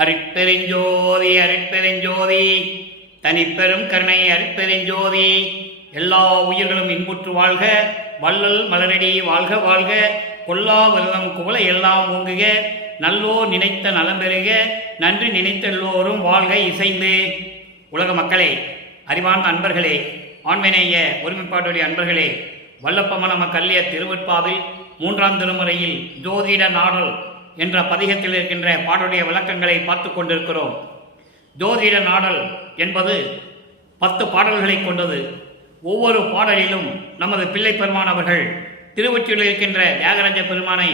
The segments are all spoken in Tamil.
அருட்பெருஞ்சோதி அருட்பெருஞ்சோதி தனிப்பெரும் கருணை அருட்பெருஞ்சோதி. எல்லா உயிர்களும் இன்புற்று வாழ்க, வள்ளல் மலரடி வாழ்க வாழ்க. கொல்லா விரதம் குவளை எல்லாம் ஓங்குக, நல்லோர் நினைத்த நலம் பெறுக, நன்றி நினைத்த எல்லோரும் வாழ்க இசைந்து. உலக மக்களே, அறிவான அன்பர்களே, ஆண்மநேய ஒருமைப்பாட்டுடைய அன்பர்களே, வல்லப்பம நம கல்லிய திருவெட்பாவில் 3ஆம் திருமுறையில் ஜோதிட நாடல் என்ற பதிகத்தில் இருக்கின்ற பாடலுடைய விளக்கங்களை பார்த்து கொண்டிருக்கிறோம். ஜோதிட நாடல் என்பது 10 பாடல்களை கொண்டது. ஒவ்வொரு பாடலிலும் நமது பிள்ளை பெருமான் அவர்கள் திருவொற்றியில் இருக்கின்ற தியாகராஜ பெருமானை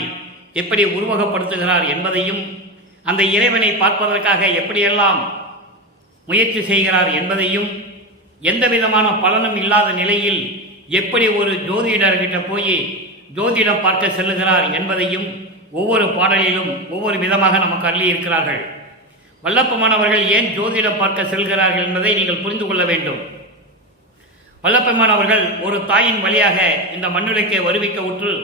எப்படி உருவகப்படுத்துகிறார் என்பதையும், அந்த இறைவனை பார்ப்பதற்காக எப்படியெல்லாம் முயற்சி செய்கிறார் என்பதையும், எந்த விதமான பலனும் இல்லாத நிலையில் எப்படி ஒரு ஜோதிடர்கிட்ட போய் ஜோதிடம் பார்க்க செல்லுகிறார் என்பதையும் ஒவ்வொரு பாடலிலும் ஒவ்வொரு விதமாக நமக்கு அள்ளி இருக்கிறார்கள். வல்லப்பமானவர்கள் ஏன் ஜோதிடம் பார்க்க செல்கிறார்கள் என்பதை நீங்கள் புரிந்து கொள்ள வேண்டும். வல்லப்பமானவர்கள் ஒரு தாயின் வழியாக இந்த மண்ணுலகை வருவிக்க உற்று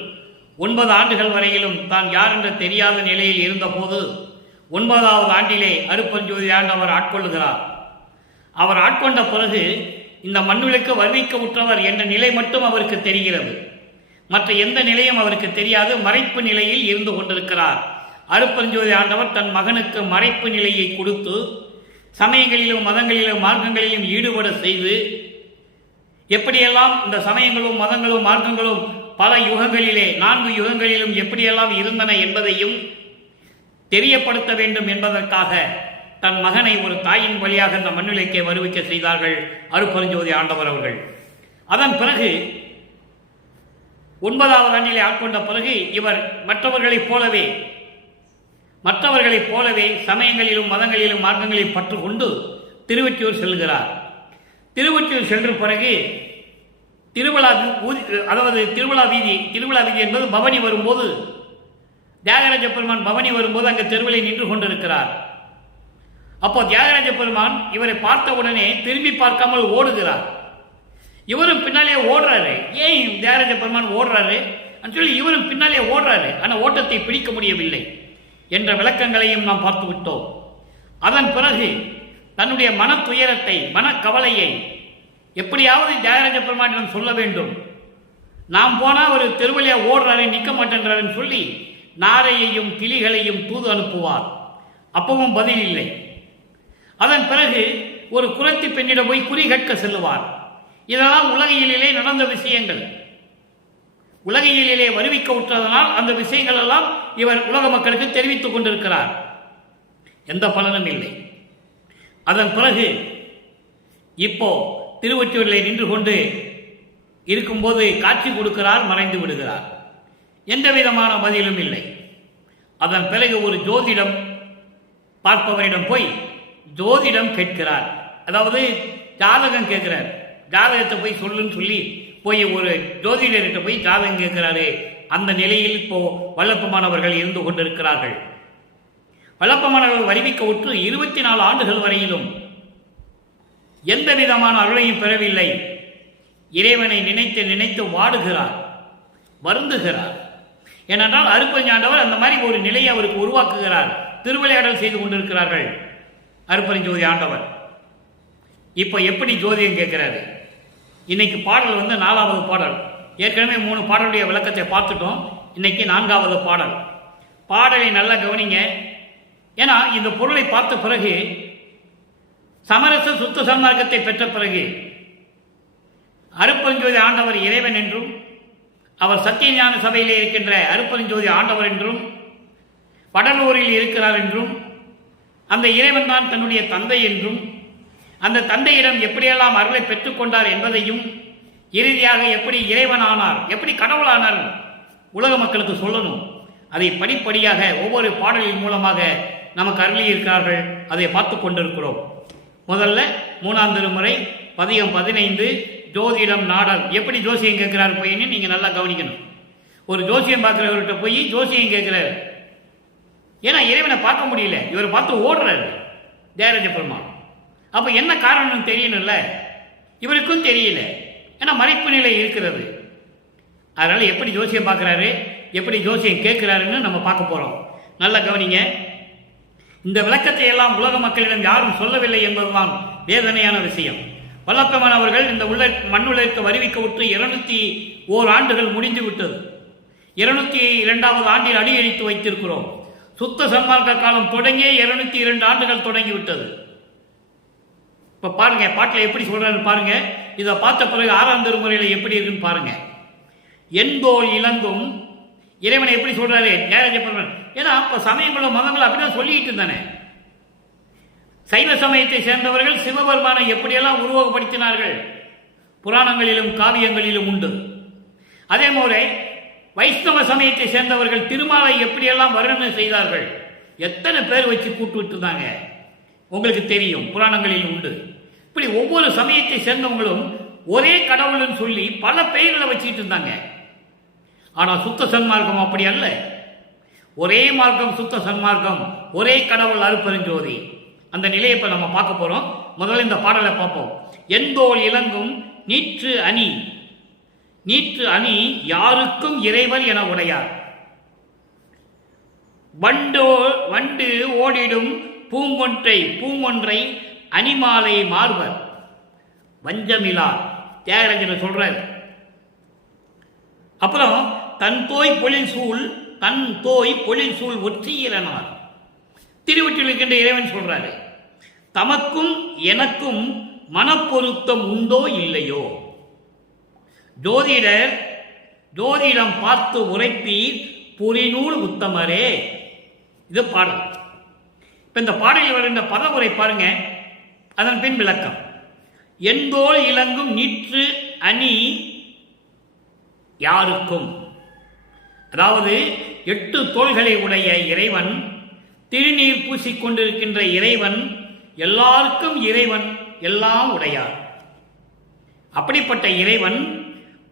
9 ஆண்டுகள் வரையிலும் தான் யார் என்று தெரியாத நிலையில் இருந்தபோது 9வது ஆண்டிலே அருட்பெருஞ்சோதி ஆண்டவர் ஆட்கொள்ளுகிறார். அவர் ஆட்கொண்ட பிறகு இந்த மண்ணுலகுக்கு வருவிக்க உற்றவர் என்ற நிலை மட்டும் அவருக்கு தெரிகிறது. மற்ற எந்த நிலையும் அவருக்கு தெரியாது. மறைப்பு நிலையில் இருந்து கொண்டிருக்கிறார். அருட்பெருஞ்சோதி ஆண்டவர் தன் மகனுக்கு மறைப்பு நிலையை கொடுத்து சமயங்களிலும் மதங்களிலும் மார்க்கங்களிலும் ஈடுபட செய்து, எப்படியெல்லாம் இந்த சமயங்களும் மதங்களும் மார்க்கங்களும் பல யுகங்களிலே 4 யுகங்களிலும் எப்படியெல்லாம் இருந்தன என்பதையும் தெரியப்படுத்த வேண்டும் என்பதற்காக தன் மகனை ஒரு தாயின் வழியாக இந்த மண்ணுலகை வருவிக்க செய்தார்கள் அருட்பெருஞ்சோதி ஆண்டவர் அவர்கள். அதன் பிறகு 9வது ஆண்டிலே ஆட்கொண்ட பிறகு இவர் மற்றவர்களைப் போலவே சமயங்களிலும் மதங்களிலும் மார்க்கங்களில் பற்று கொண்டு திருவொற்றியூர் செல்கிறார். திருவொற்றியூர் சென்ற பிறகு திருவிழா வீதி என்பது பவனி வரும்போது, தியாகராஜ பெருமான் பவனி வரும்போது அங்கு தெருவிலை நின்று கொண்டிருக்கிறார். அப்போ தியாகராஜ பெருமான் இவரை பார்த்தவுடனே திரும்பி பார்க்காமல் ஓடுகிறார். இவரும் பின்னாலே ஓடுறாரு. ஏன் தியாகராஜ பெருமான் ஓடுறாரு சொல்லி இவரும் பின்னாலே ஓடுறாரு. ஆனால் ஓட்டத்தை பிடிக்க முடியவில்லை என்ற விளக்கங்களையும் நாம் பார்த்து விட்டோம். அதன் பிறகு தன்னுடைய மன துயரத்தை, மனக்கவலையை எப்படியாவது தியாகராஜ பெருமானிடம் சொல்ல வேண்டும். நாம் போனால் ஒரு தெருவழியா ஓடுறாரு, நிற்க மாட்டேன்றாருன்னு சொல்லி நாரையையும் கிளிகளையும் தூது அனுப்புவார். அப்பவும் பதில் இல்லை. அதன் பிறகு ஒரு குறத்தி பெண்ணிடம் போய் குறி கேட்க செல்லுவார். இதெல்லாம் உலகியலிலே நடந்த விஷயங்கள். உலகியலிலே வருவிக்க உற்றதனால் அந்த விஷயங்கள் எல்லாம் இவர் உலக மக்களுக்கு தெரிவித்துக் கொண்டிருக்கிறார். எந்த பலனும் இல்லை. அதன் பிறகு இப்போ திருவொற்றியூரிலே நின்று கொண்டு இருக்கும்போது காட்சி கொடுக்கிறார், மறைந்து விடுகிறார். எந்த விதமான பதிலும் இல்லை. அதன் பிறகு ஒரு ஜோதிடம் பார்ப்பவரிடம் போய் ஜோதிடம் கேட்கிறார். அதாவது ஜாதகம் கேட்கிறார். ஜாதகத்தை போய் சொல்லுன்னு சொல்லி போய் ஒரு ஜோதிடர்கிட்ட போய் ஜாதகம் கேட்கிறாரு. அந்த நிலையில் இப்போ வல்லப்பமானவர்கள் இருந்து கொண்டிருக்கிறார்கள். வல்லப்பமானவர்கள் வருவிக்க உற்று 24 ஆண்டுகள் வரையிலும் எந்த விதமான அருளையும் பெறவில்லை. இறைவனை நினைத்து நினைத்து வாடுகிறார், வருந்துகிறார். ஏனென்றால் அருட்பெருஞ்சாண்டவர் அந்த மாதிரி ஒரு நிலையை அவருக்கு உருவாக்குகிறார். திருவிளையாடல் செய்து கொண்டிருக்கிறார்கள் அருட்பெருஞ்சோதி ஆண்டவர். இப்போ எப்படி ஜோதியம் கேட்கிறாரு? இன்னைக்கு பாடல் 4வது பாடல். ஏற்கனவே 3 பாடலுடைய விளக்கத்தை பார்த்துட்டோம். இன்னைக்கு 4வது பாடல். பாடலை நல்லா கவனிங்க. ஏன்னா இந்த பொருளை பார்த்த பிறகு, சமரச சுத்த சன்மார்க்கத்தை பெற்ற பிறகு அருட்பெருஞ்சோதி ஆண்டவர் இறைவன் என்றும், அவர் சத்தியஞான சபையிலே இருக்கின்ற அருட்பெருஞ்சோதி ஆண்டவர் என்றும், வடலூரில் இருக்கிறார் என்றும், அந்த இறைவன் தான் தன்னுடைய தந்தை என்றும், அந்த தந்தையிடம் எப்படியெல்லாம் அருளை பெற்றுக்கொண்டார் என்பதையும், இறுதியாக எப்படி இறைவனானார், எப்படி கடவுளானார் உலக மக்களுக்கு சொல்லணும். அதை படிப்படியாக ஒவ்வொரு பாடலின் மூலமாக நமக்கு அருளியிருக்கிறார்கள். அதை பார்த்து கொண்டிருக்கிறோம். முதல்ல 3ஆம் திருமுறை பதிகம் 15 ஜோதிடம் நாடல். எப்படி ஜோசியம் கேட்கிறார் போயின்னு நீங்கள் நல்லா கவனிக்கணும். ஒரு ஜோசியம் பார்க்குறவர்கிட்ட போய் ஜோசியம் கேட்கிறாரு. ஏன்னா இறைவனை பார்க்க முடியல, இவர் பார்த்து ஓடுறாரு தியாகராஜ பெருமான். அப்போ என்ன காரணம்னு தெரியணும்ல, இவருக்கும் தெரியல. ஏன்னா மறைப்பு நிலை இருக்கிறது. அதனால் எப்படி ஜோசியம் பார்க்குறாரு, எப்படி ஜோசியம் கேட்குறாருன்னு நம்ம பார்க்க போகிறோம். நல்லா கவனிங்க. இந்த விளக்கத்தை எல்லாம் உலக மக்களிடம் யாரும் சொல்லவில்லை என்பதுதான் வேதனையான விஷயம். வல்லப்பெருமான் அவர்கள் இந்த மண்ணுலகிற்கு வருவிக்க விட்டு 201 ஆண்டுகள் முடிந்து விட்டது. 202வது ஆண்டில் அடியெடுத்து வைத்திருக்கிறோம். சுத்த சன்மார்க்க காலம் தொடங்கியே 202 ஆண்டுகள் தொடங்கிவிட்டது. இப்ப பாருங்க, பாட்டில் எப்படி சொல்றாரு பாருங்க. இதை பார்த்த பிறகு 6ஆம் திருமுறையில் எப்படி இருக்குன்னு பாருங்க. எந்தோல் இளங்கும் இறைவனை எப்படி சொல்றாரு ஞானராஜ பெருமான். ஏன்னா அப்ப சமயங்களும் மதங்களும் அப்படிதான் சொல்லிட்டு இருந்தானே. சைவ சமயத்தை சேர்ந்தவர்கள் சிவபெருமானை எப்படியெல்லாம் உருவகப்படுத்தினார்கள் புராணங்களிலும் காவியங்களிலும் உண்டு. அதே போல வைஷ்ணவ சமயத்தை சேர்ந்தவர்கள் திருமாலை எப்படியெல்லாம் வர்ணனை செய்தார்கள். எத்தனை பேர் வச்சு கூட்டு விட்டுருந்தாங்க உங்களுக்கு தெரியும், புராணங்களில் உண்டு. இப்படி ஒவ்வொரு சமயத்தை சேர்ந்தவங்களும் ஒரே கடவுள்னு சொல்லி பல பெயர்களை வச்சுக்கிட்டு இருந்தாங்க. ஆனால் சுத்த சன்மார்க்கம் அப்படி அல்ல. ஒரே மார்க்கம் சுத்த சன்மார்க்கம், ஒரே கடவுள் அருட்பெருஞ்சோதி. அந்த நிலையை இப்ப நம்ம பார்க்க போறோம். முதல்ல இந்த பாடலை பார்ப்போம். எந்தோல் இளங்கும் நீற்று அணி, நீற்று அணி யாருக்கும் இறைவர் என உடையார். வண்டு ஓடிடும் பூங்கொன்றை அணிமாலை மார்வர் வஞ்சமிலா. தியாகராஜர் சொல்றார். அப்புறம் தன் தோய் பொழில் சூழ் ஒற்றியிறனார். திருவொற்றியில் இருக்கின்ற இறைவன் சொல்றாரு, தமக்கும் எனக்கும் மனப்பொருத்தம் உண்டோ இல்லையோ, ஜோதிடம் பார்த்து உரைப்பீர் புரிநூல் உத்தமரே. இது பாடல். இப்ப இந்த பாடலில் வருகின்ற பத உரை பாருங்க, அதன் பின் விளக்கம். எந்தோல் இளங்கும் நீற்று அணி யாருக்கும், அதாவது 8 தோள்களை உடைய இறைவன், திருநீர் பூசிக்கொண்டிருக்கின்ற இறைவன், எல்லாருக்கும் இறைவன், எல்லாம் உடையார். அப்படிப்பட்ட இறைவன்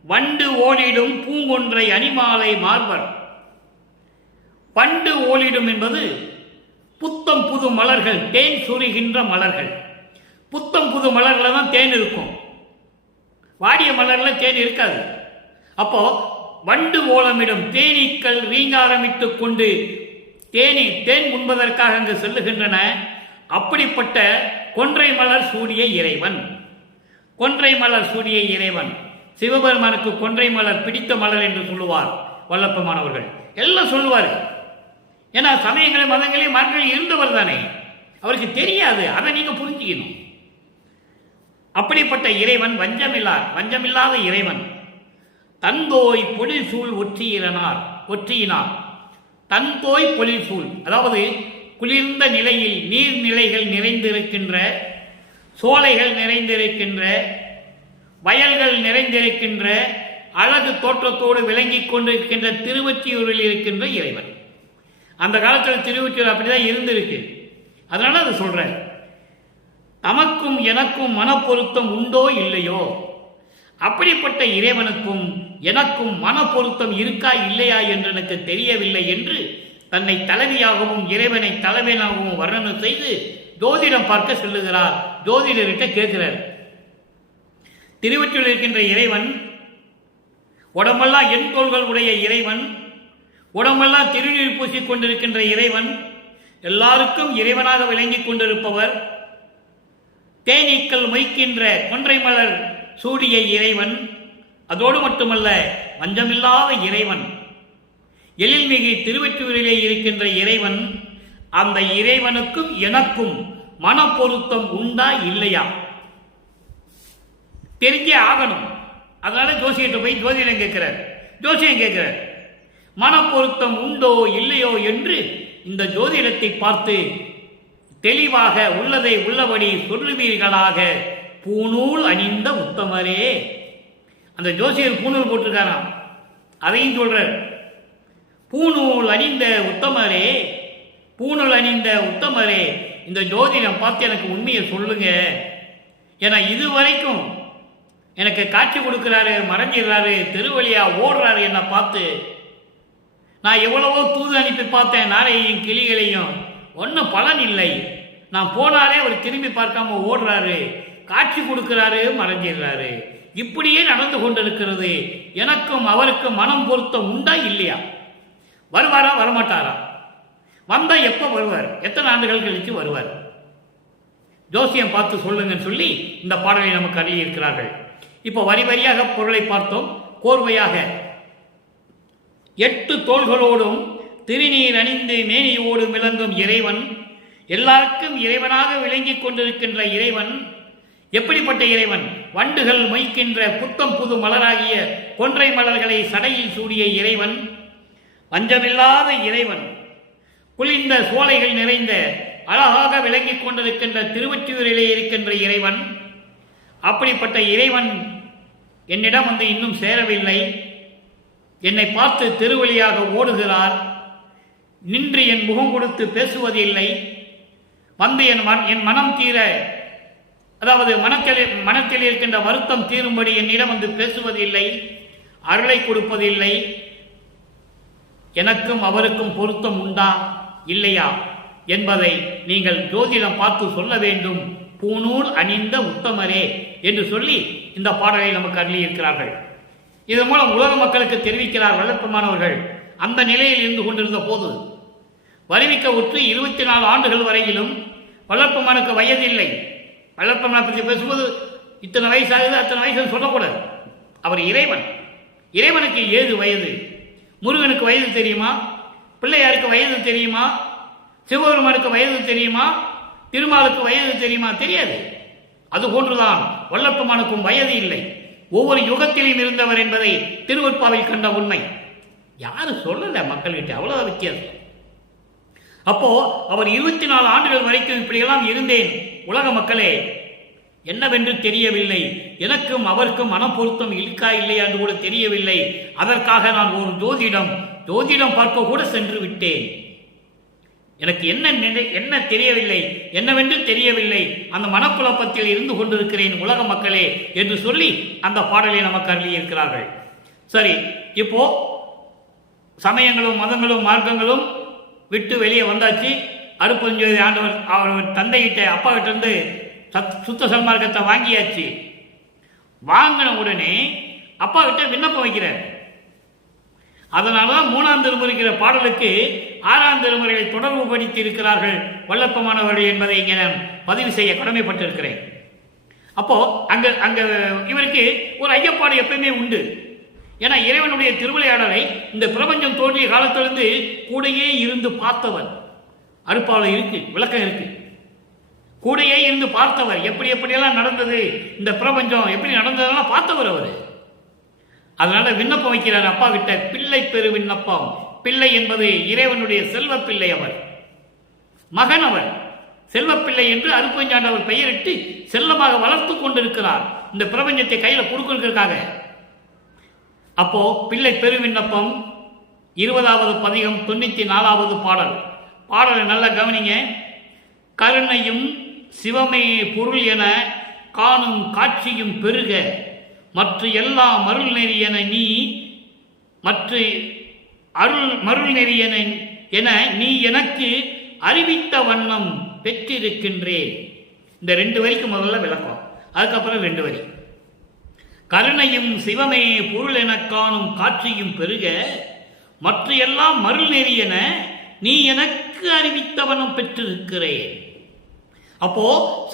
வண்டு ஓடிடும் பூங்கொன்றை அணிமாலை மார்வர். வண்டு ஓடிடும் என்பது புத்தம் புது மலர்கள், தேன் சுரிகின்ற மலர்கள். புத்தம் புது மலர்ல தான் தேன் இருக்கும், வாடிய மலர்ல தேன் இருக்காது. அப்போ வண்டு ஓலமிடும் தேனீக்கள் ரீங்காரமிட்டுக் கொண்டு தேன் உண்பதற்காக அங்கு செல்லுகின்றன. அப்படிப்பட்ட கொன்றை மலர் சூடிய இறைவன், கொன்றை மலர் சூடிய இறைவன். சிவபெருமானுக்கு கொன்றை மலர் பிடித்த மலர் என்று சொல்லுவார் வல்லப்பெருமானவர்கள். எல்லாம் சொல்லுவார். ஏன்னா சமயங்களை மதங்களே மார்க்கங்கள் இருந்தவர் தானே, அவருக்கு தெரியாது. அதை நீங்க புரிஞ்சுக்கணும். அப்படிப்பட்ட இறைவன் வஞ்சமில்லாத இறைவன். தந்தோய் பொழில் சூழ் ஒற்றியினார். தந்தோய் பொழில் சூழ், அதாவது குளிர்ந்த நிலையில் நீர்நிலைகள் நிறைந்திருக்கின்ற, சோலைகள் நிறைந்திருக்கின்ற, வயல்கள் நிறைந்திருக்கின்ற, அழகு தோற்றத்தோடு விளங்கிக் கொண்டிருக்கின்ற திருவொற்றியூரில் இருக்கின்ற இறைவன். அந்த காலத்தில் திருவொற்றியூர் அப்படிதான் இருந்திருக்கு. அதனால அது சொல்ற, தமக்கும் எனக்கும் மனப்பொருத்தம் உண்டோ இல்லையோ, அப்படிப்பட்ட இறைவனுக்கும் எனக்கும் மனப்பொருத்தம் இருக்கா இல்லையா என்று எனக்கு தெரியவில்லை என்று தன்னை தலைவியாகவும் இறைவனை தலைவனாகவும் வர்ணனை செய்து ஜோதிடம் பார்க்க செல்லுகிறார். ஜோதிடர்கிட்ட கேட்கிறார், திருவொற்றியூரில் இருக்கின்ற இறைவன், உடம்பெல்லாம் எண் தோள்கள் உடைய இறைவன், உடம்பெல்லாம் திருநீர் பூசிக் கொண்டிருக்கின்ற இறைவன், எல்லாருக்கும் இறைவனாக விளங்கிக் கொண்டிருப்பவர், தேனீக்கள் மொய்க்கின்ற கொன்றை மலர் சூடிய இறைவன், அதோடு மட்டுமல்ல வஞ்சமில்லாத இறைவன், எழில்மிகு திருவொற்றியூரிலே இருக்கின்ற இறைவன். அந்த இறைவனுக்கும் எனக்கும் மனப்பொருத்தம் உண்டா இல்லையா தெரிஞ்சே ஆகணும். அதனால ஜோசியிட்ட போய் ஜோதிடம் கேட்கிறார். மனப்பொருத்தம் உண்டோ இல்லையோ என்று இந்த ஜோதிடத்தை பார்த்து தெளிவாக உள்ளதை உள்ளபடி சொல்லுவீர்களாக பூணூல் அணிந்த உத்தமரே. அந்த ஜோசியர் பூணூல் போட்டிருக்காராம், அதையும் சொல்றார். பூணூல் அணிந்த உத்தமரே, பூணூல் அணிந்த உத்தமரே, இந்த ஜோதிடம் பார்த்து எனக்கு உண்மையை சொல்லுங்க. ஏன்னா இதுவரைக்கும் எனக்கு காட்சி கொடுக்கிறாரு, மறைஞ்சிடுறாரு, தெருவழியா ஓடுறாரு. என்னை பார்த்து நான் எவ்வளவோ தூது அனுப்பி பார்த்தேன், நாளையும் கிளிகளையும், ஒன்றும் பலன் இல்லை. நான் போனாலே அவர் திரும்பி பார்க்காம ஓடுறாரு, காட்சி கொடுக்கிறாரு, மறைஞ்சிடுறாரு. இப்படியே நடந்து கொண்டிருக்கிறது. எனக்கும் அவருக்கும் மனம் பொருத்தம் உண்டா இல்லையா? வருவாரா வரமாட்டாரா? வந்தா எப்போ வருவார், எத்தனை ஆண்டுகள் கழித்து வருவார், ஜோசியம் பார்த்து சொல்லுங்கன்னு சொல்லி இந்த பாடலை நமக்கு அருளி இருக்கிறார்கள். இப்போ வரி வரியாக பொருளை பார்த்தோம். கோர்வையாக 8 தோள்களோடும் திருநீர் அணிந்து மேனியோடு விளங்கும் இறைவன், எல்லாருக்கும் இறைவனாக விளங்கிக் கொண்டிருக்கின்ற இறைவன். எப்படிப்பட்ட இறைவன்? வண்டுகள் மொய்க்கின்ற புத்தம் புது மலராகிய கொன்றை மலர்களை சடையில் சூடிய இறைவன், வஞ்சமில்லாத இறைவன், குளிர்ந்த சோலைகள் நிறைந்த அழகாக விளங்கிக் கொண்டிருக்கின்ற திருவொற்றியூரிலே இருக்கின்ற இறைவன். அப்படிப்பட்ட இறைவன் என்னிடம் வந்து இன்னும் சேரவில்லை. என்னை பார்த்து திருவழியாக ஓடுகிறார். நின்று என் முகம் கொடுத்து பேசுவதில்லை. வந்து என் மனம் தீர, அதாவது மனத்தில் இருக்கின்ற வருத்தம் தீரும்படி என்னிடம் வந்து பேசுவதில்லை, அருளை கொடுப்பதில்லை. எனக்கும் அவருக்கும் பொருத்தம் உண்டா இல்லையா என்பதை நீங்கள் ஜோதிடம் பார்த்து சொல்ல வேண்டும், பூநூல் அணிந்த உத்தமரே என்று சொல்லி இந்த பாடலை நமக்கு அருளி இருக்கிறார்கள். இதன் மூலம் உலக மக்களுக்கு தெரிவிக்கிறார் வல்லற்பெருமானவர்கள். அந்த நிலையில் இருந்து கொண்டிருந்த போது வருவிக்க உற்று 24 ஆண்டுகள் வரையிலும் வல்லற்பெருமானுக்கு வயது இல்லை. வல்லற்பெருமானை பற்றி பேசும்போது இத்தனை வயசாகுது அத்தனை வயசு சொல்லக்கூடாது. அவர் இறைவன். இறைவனுக்கு 7 வயது. முருகனுக்கு வயது தெரியுமா? பிள்ளையாருக்கு வயது தெரியுமா? சிவபெருமானுக்கு வயது தெரியுமா? திருமாலுக்கு வயது தெரியுமா? தெரியாது. அது போன்றுதான் வல்லற்பெருமானுக்கும் வயது இல்லை. ஒவ்வொரு யுகத்திலும் இருந்தவர் என்பதை திருவொற்பாவில் கண்ட உண்மை. யாரும் சொல்லல மக்கள்கிட்ட, அவ்வளவு வித்தியாசம். அப்போ அவர் 24 ஆண்டுகள் வரைக்கும் இப்படியெல்லாம் இருந்தேன் உலக மக்களே, என்னவென்று தெரியவில்லை. எனக்கும் அவருக்கும் மனம் பொருத்தம் இருக்கா இல்லையா என்று கூட தெரியவில்லை. அதற்காக நான் ஒரு ஜோதிடம் பார்க்க கூட சென்று விட்டேன். எனக்கு என்ன தெரியவில்லை, என்னவென்று தெரியவில்லை. அந்த மனக்குழப்பத்தில் இருந்து கொண்டிருக்கிறேன் உலக மக்களே என்று சொல்லி அந்த பாடலை நமக்கு அருளி இருக்கிறார்கள். சரி, இப்போ சமயங்களும் மதங்களும் மார்க்கங்களும் விட்டு வெளியே வந்தாச்சு. 65 ஆண்டவர் அவர் தந்தைகிட்ட அப்பா கிட்ட இருந்து சுத்த சன்மார்க்கத்தை வாங்கியாச்சு. வாங்கின உடனே அப்பா கிட்ட விண்ணப்பம் வைக்கிறார். அதனாலதான் 3ஆம் திருமுறைக்கிற பாடலுக்கு 6ஆம் திருமுறையை தொடர்பு படுத்தி இருக்கிறார்கள் வல்லற்பெருமானவர்கள் என்பதை இங்கே நான் பதிவு செய்ய கடமைப்பட்டிருக்கிறேன். அப்போ அங்க இவருக்கு ஒரு ஐயப்பாடு எப்பயுமே உண்டு. ஏன்னா இறைவனுடைய திருவிளையாடலை இந்த பிரபஞ்சம் தோன்றிய காலத்திலிருந்து கூடையே இருந்து பார்த்தவர். அருப்பாவில் இருக்கு, விளக்கம் இருக்கு. கூடையே இருந்து பார்த்தவர், எப்படியெல்லாம் நடந்தது, இந்த பிரபஞ்சம் எப்படி நடந்ததெல்லாம் பார்த்தவர் அவர். அதனால விண்ணப்பம் வைக்கிறார் அப்பா கிட்ட. பிள்ளை பெரு விண்ணப்பம். பிள்ளை என்பது இறைவனுடைய செல்வ பிள்ளை. அவர் மகன், அவர் செல்வப்பிள்ளை என்று அருட்பெருஞ்சாண்டவர் பெயரிட்டு செல்லமாக வளர்த்து கொண்டிருக்கிறார் இந்த பிரபஞ்சத்தை கையில கொடுக்கிறதுக்காக. அப்போ பிள்ளை பெரு விண்ணப்பம் 20வது பதிகம் 94வது பாடலை நல்லா கவனிங்க. கருணையும் சிவமே பொருள் என காணும் காட்சியும் பெருக, மற்ற எல்லா மருள் நெறி என நீ மற்ற அருள் மருள் நெறி என நீ எனக்கு அறிவித்த வண்ணம் பெற்றிருக்கின்றேன். இந்த 2 வரிக்கு முதல்ல விளக்கம், அதுக்கப்புறம் 2 வரி. கருணையும் சிவமே பொருள் என காணும் காட்சியும் பெருக, மற்ற எல்லாம் மருள் நெறி என நீ எனக்கு அறிவித்தவனும் பெற்றிருக்கிறேன். அப்போ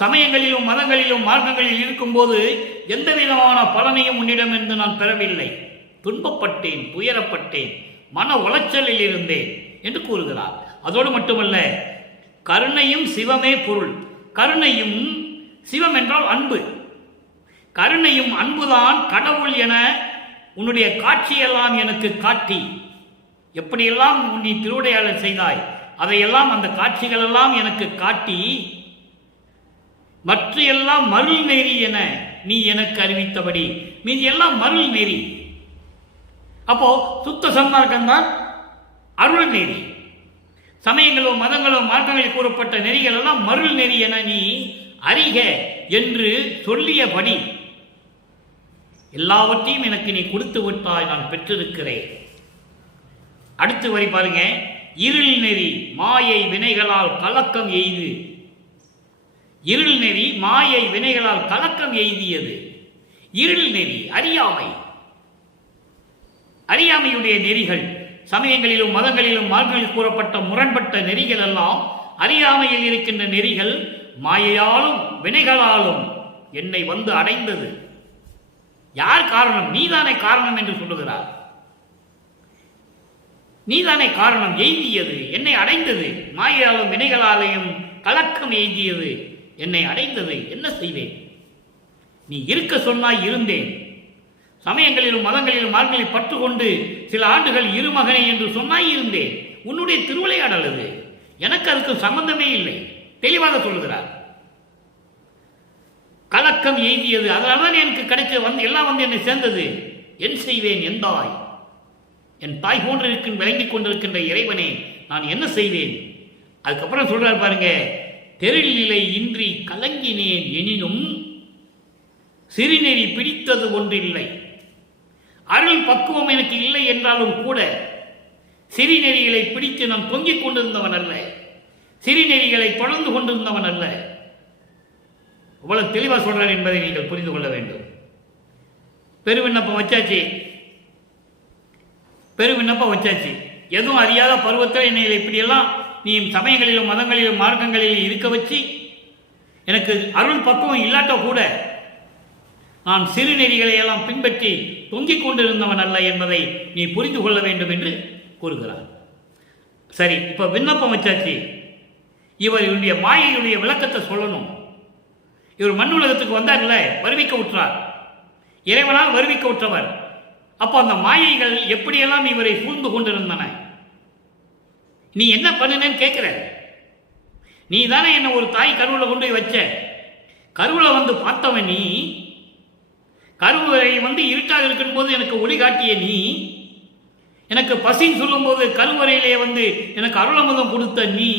சமயங்களிலும் மதங்களிலும் மார்க்கங்களில் இருக்கும்போது எந்த விதமான பலனையும் உன்னிடமிருந்து நான் பெறவில்லை. துன்பப்பட்டேன், துயரப்பட்டேன், மன உளைச்சலில் இருந்தேன் என்று கூறுகிறார். அதோடு மட்டுமல்ல, கருணையும் சிவமே பொருள். கருணையும், சிவம் என்றால் அன்பு, கருணையும் அன்புதான் கடவுள் என உன்னுடைய காட்சியெல்லாம் எனக்கு காட்டி, எப்படியெல்லாம் நீ திருவிளையாடல் செய்தாய் அதையெல்லாம் அந்த காட்சிகளெல்லாம் எனக்கு காட்டி, மற்ற எல்லாம் மருள் நெறி என நீ எனக்கு அறிவித்தபடி, மீதி எல்லாம் மருள் நெறி. அப்போ சுத்த சன்மார்க்கம் தான் அருள் நெறி. சமயங்களோ மதங்களோ மார்க்கங்களில் கூறப்பட்ட நெறிகள் எல்லாம் மருள் நெறி என நீ அறிக என்று சொல்லியபடி எல்லாவற்றையும் எனக்கு நீ கொடுத்து விட்டாய், நான் பெற்றிருக்கிறேன். அடுத்து வரி பாருங்க. இருள் நெறி மாயை வினைகளால் கலக்கம் எய்து. இருள் நெறி மாயை வினைகளால் கலக்கம் எய்தியது. இருள் நெறி அறியாமை, அறியாமையுடைய நெறிகள். சமயங்களிலும் மதங்களிலும் மார்க்கங்களில் கூறப்பட்ட முரண்பட்ட நெறிகள் எல்லாம் அறியாமையில் இருக்கின்ற நெறிகள் மாயையாலும் வினைகளாலும் என்னை வந்து அடைந்தது. யார் காரணம்? நீதானே காரணம் என்று சொல்லுகிறார். நீதானே காரணம், எய்தியது, என்னை அடைந்தது. மாயையாலும் வினைகளாலேயும் கலக்கம் எய்தியது, என்னை அடைந்தது. என்ன செய்வேன்? நீ இருக்க சொன்னாய், இருந்தேன். சமயங்களிலும் மதங்களிலும் மார்க்கங்களில் பற்று கொண்டு சில ஆண்டுகள் இருமகனே என்று சொன்னாய், இருந்தேன். உன்னுடைய திருவிளையாடல் அது, எனக்கு அதுக்கு சம்பந்தமே இல்லை. தெளிவாக சொல்லுகிறார். கலக்கம் எய்தியது, அதனால்தான் எனக்கு கிடைச்ச எல்லாம் வந்து என்னை சேர்ந்தது. என் செய்வேன் என் தாய், என் தாய் போன்று விளங்கிக் கொண்டிருக்கின்ற இறைவனே, நான் என்ன செய்வேன்? அதுக்கப்புறம் சொல்றார் பாருங்க, தெருநிலை இன்றி கலங்கினேன் எனினும் சிறுநெறி பிடித்தது ஒன்றில்லை. அருள் பக்குவம் எனக்கு இல்லை என்றாலும் கூட சிறுநெறிகளை பிடித்து நான் தொங்கிக் கொண்டிருந்தவன் அல்ல, சிறுநெறிகளை தொடர்ந்து கொண்டிருந்தவன் அல்ல. அவ்வளவு தெளிவாக சொல்றார் என்பதை நீங்கள் புரிந்து கொள்ள வேண்டும். பெருவிண்ணப்பம் வச்சாச்சு. எதுவும் அறியாத பருவத்தில் என்னை இப்படியெல்லாம் நீ சமயங்களிலும் மதங்களிலும் மார்க்கங்களிலும் இருக்க வச்சு எனக்கு அருள் பக்குவம் இல்லாட்ட கூட நான் சிறுநெறிகளை எல்லாம் பின்பற்றி தொங்கிக் கொண்டிருந்தவன் அல்ல என்பதை நீ புரிந்து கொள்ள வேண்டும் என்று கூறுகிறார். சரி, இப்ப விண்ணப்பம் வச்சாச்சு. இவருடைய மாயையுடைய விளக்கத்தை சொல்லணும். இவர் மண் உலகத்துக்கு வந்தார்ல, வருவிக்க உற்றார், இறைவனால் வருவிக்க உற்றவர். அப்போ அந்த மாயைகள் எப்படியெல்லாம் இவரை சூழ்ந்து கொண்டிருந்தன. நீ என்ன பண்ணுனேன்னு கேட்கிற. நீ தானே என்ன ஒரு தாய் கருவுல கொண்டு போய் வச்ச. கருவுல வந்து பார்த்தவன் நீ, கருவறை வந்து இருட்டாக இருக்கும் போது எனக்கு ஒளி காட்டிய நீ, எனக்கு பசின்னு சொல்லும் போது கருவறையிலே வந்து எனக்கு அருளமுதம் கொடுத்த நீ,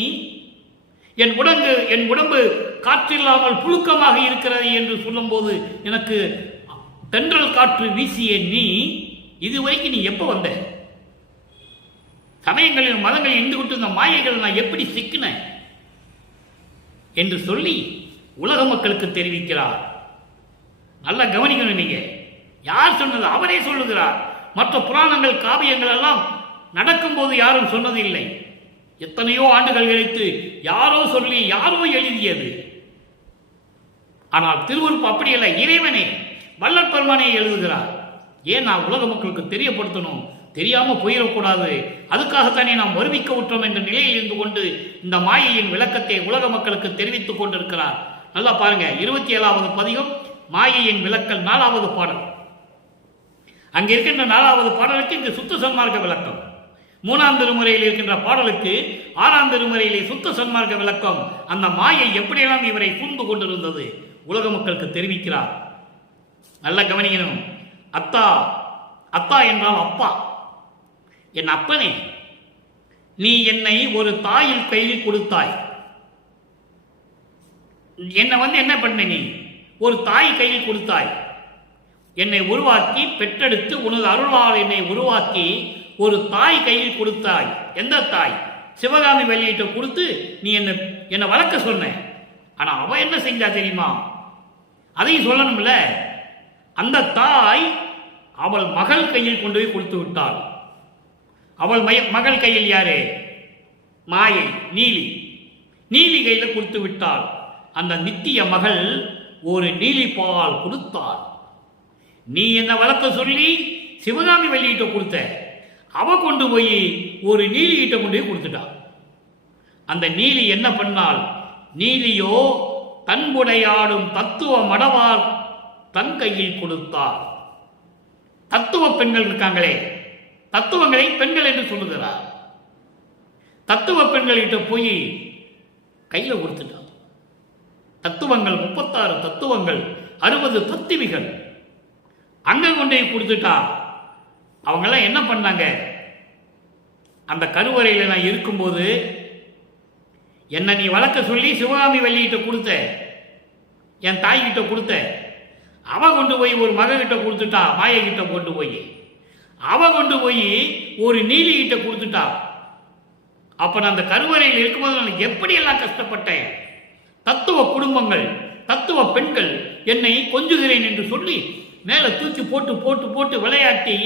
என் உடம்பு காற்றில்லாமல் புழுக்கமாக இருக்கிறது என்று சொல்லும் போது எனக்கு தென்றல் காற்று வீசிய நீ, இதுவரைக்கும் நீ எப்போ வந்த? சமயங்களில் மதங்களில் இருந்து கொண்டு இந்த மாயைகள் நான் எப்படி சிக்கின என்று சொல்லி உலக மக்களுக்கு தெரிவிக்கிறார். நல்லா கவனிக்கணும். நீங்க யார் சொன்னது? அவரே சொல்லுகிறார். மற்ற புராணங்கள் காவியங்கள் எல்லாம் நடக்கும்போது யாரும் சொன்னதில்லை. எத்தனையோ ஆண்டுகள் கழித்து யாரோ சொல்லி யாரோ எழுதியது. ஆனால் திருவருப்பு அப்படியல்ல, இறைவனே வள்ளற் பெருமானே எழுதுகிறார். ஏன் நான் உலக மக்களுக்கு தெரியப்படுத்தணும், தெரியாம போயிடக்கூடாது, அதுக்காகத்தானே நாம் வருவிக்க விட்டோம் என்ற நிலையில் இருந்து கொண்டு இந்த மாயையின் விளக்கத்தை உலக மக்களுக்கு தெரிவித்துக் கொண்டிருக்கிறார். நல்லா பாருங்க, 27வது பதிகம் மாயையின் விளக்கல் 4வது பாடல். அங்க இருக்கின்ற 4வது பாடலுக்கு இங்கு சுத்த சன்மார்க்க விளக்கம், 3ஆம் திருமுறையில் இருக்கின்ற பாடலுக்கு 6ஆம் திருமுறையிலே சுத்த சன்மார்க்க விளக்கம். அந்த மாயை எப்படியெல்லாம் இவரை சூழ்ந்து கொண்டிருந்தது உலக மக்களுக்கு தெரிவிக்கிறார். நல்ல கவனிக்கணும். அத்தா, அத்தா என்றால் அப்பா, என் அப்பனே, நீ என்னை ஒரு தாயில் கையில் கொடுத்தாய். என்னை வந்து என்ன பண்ண? நீ ஒரு தாய் கையில் கொடுத்தாய். என்னை உருவாக்கி பெற்றெடுத்து உனது அருளால் என்னை உருவாக்கி ஒரு தாய் கையில் கொடுத்தாய். எந்த தாய்? சிவகாமி வெளியிட்ட கொடுத்து நீ என்னை வளர்க்க சொன்ன. ஆனா அவ என்ன செஞ்சா தெரியுமா? அதையும் சொல்லணும்ல. அந்த தாய் அவள் மகள் கையில் கொண்டு போய் கொடுத்து விட்டாள். அவள் மகள் கையில் யாரு? மாயை, நீலி. நீலி கையில் கொடுத்து விட்டாள். அந்த நித்திய மகள் ஒரு நீலி பால் கொடுத்தாள். நீ என்ன வளர்க்க சொல்லி சிவகாமி வெளியிட்ட கொடுத்த, அவ கொண்டு போய் ஒரு நீலி கிட்ட கொண்டு போய் கொடுத்துட்டாள். அந்த நீலி என்ன பண்ணாள்? நீலியோ தன்புடையாடும் தத்துவ மடவால் தன் கையில் கொடுத்தாள். தத்துவ பெண்கள் இருக்காங்களே, தத்துவங்களை பெண்கள் என்று சொல்லுகிறார். தத்துவ பெண்கள்கிட்ட போய் கையில கொடுத்துட்டான். தத்துவங்கள் 36 தத்துவங்கள், 60 தத்துவிகள் அங்க கொண்டே கொடுத்துட்டா. அவங்கெல்லாம் என்ன பண்ணாங்க? அந்த கருவறையில் நான் இருக்கும்போது என்ன நீ வளர்க்க சொல்லி சிவகாமி வெளியிட்ட கொடுத்த, என் தாய்கிட்ட கொடுத்த, அவ கொண்டு போய் ஒரு மககிட்ட கொடுத்துட்டா. மாயை கிட்ட கொண்டு போய் அவ கொண்டு போய் ஒரு நீலி கிட்ட கொடுத்துட்டா. அப்ப நான் அந்த கருவறையில் இருக்கும்போது நான் எப்படியெல்லாம் கஷ்டப்பட்டேன். தத்துவ குடும்பங்கள், தத்துவ பெண்கள் என்னை கொஞ்சுகிறேன் என்று சொல்லி மேல தூக்கி போட்டு போட்டு போட்டு விளையாட்டி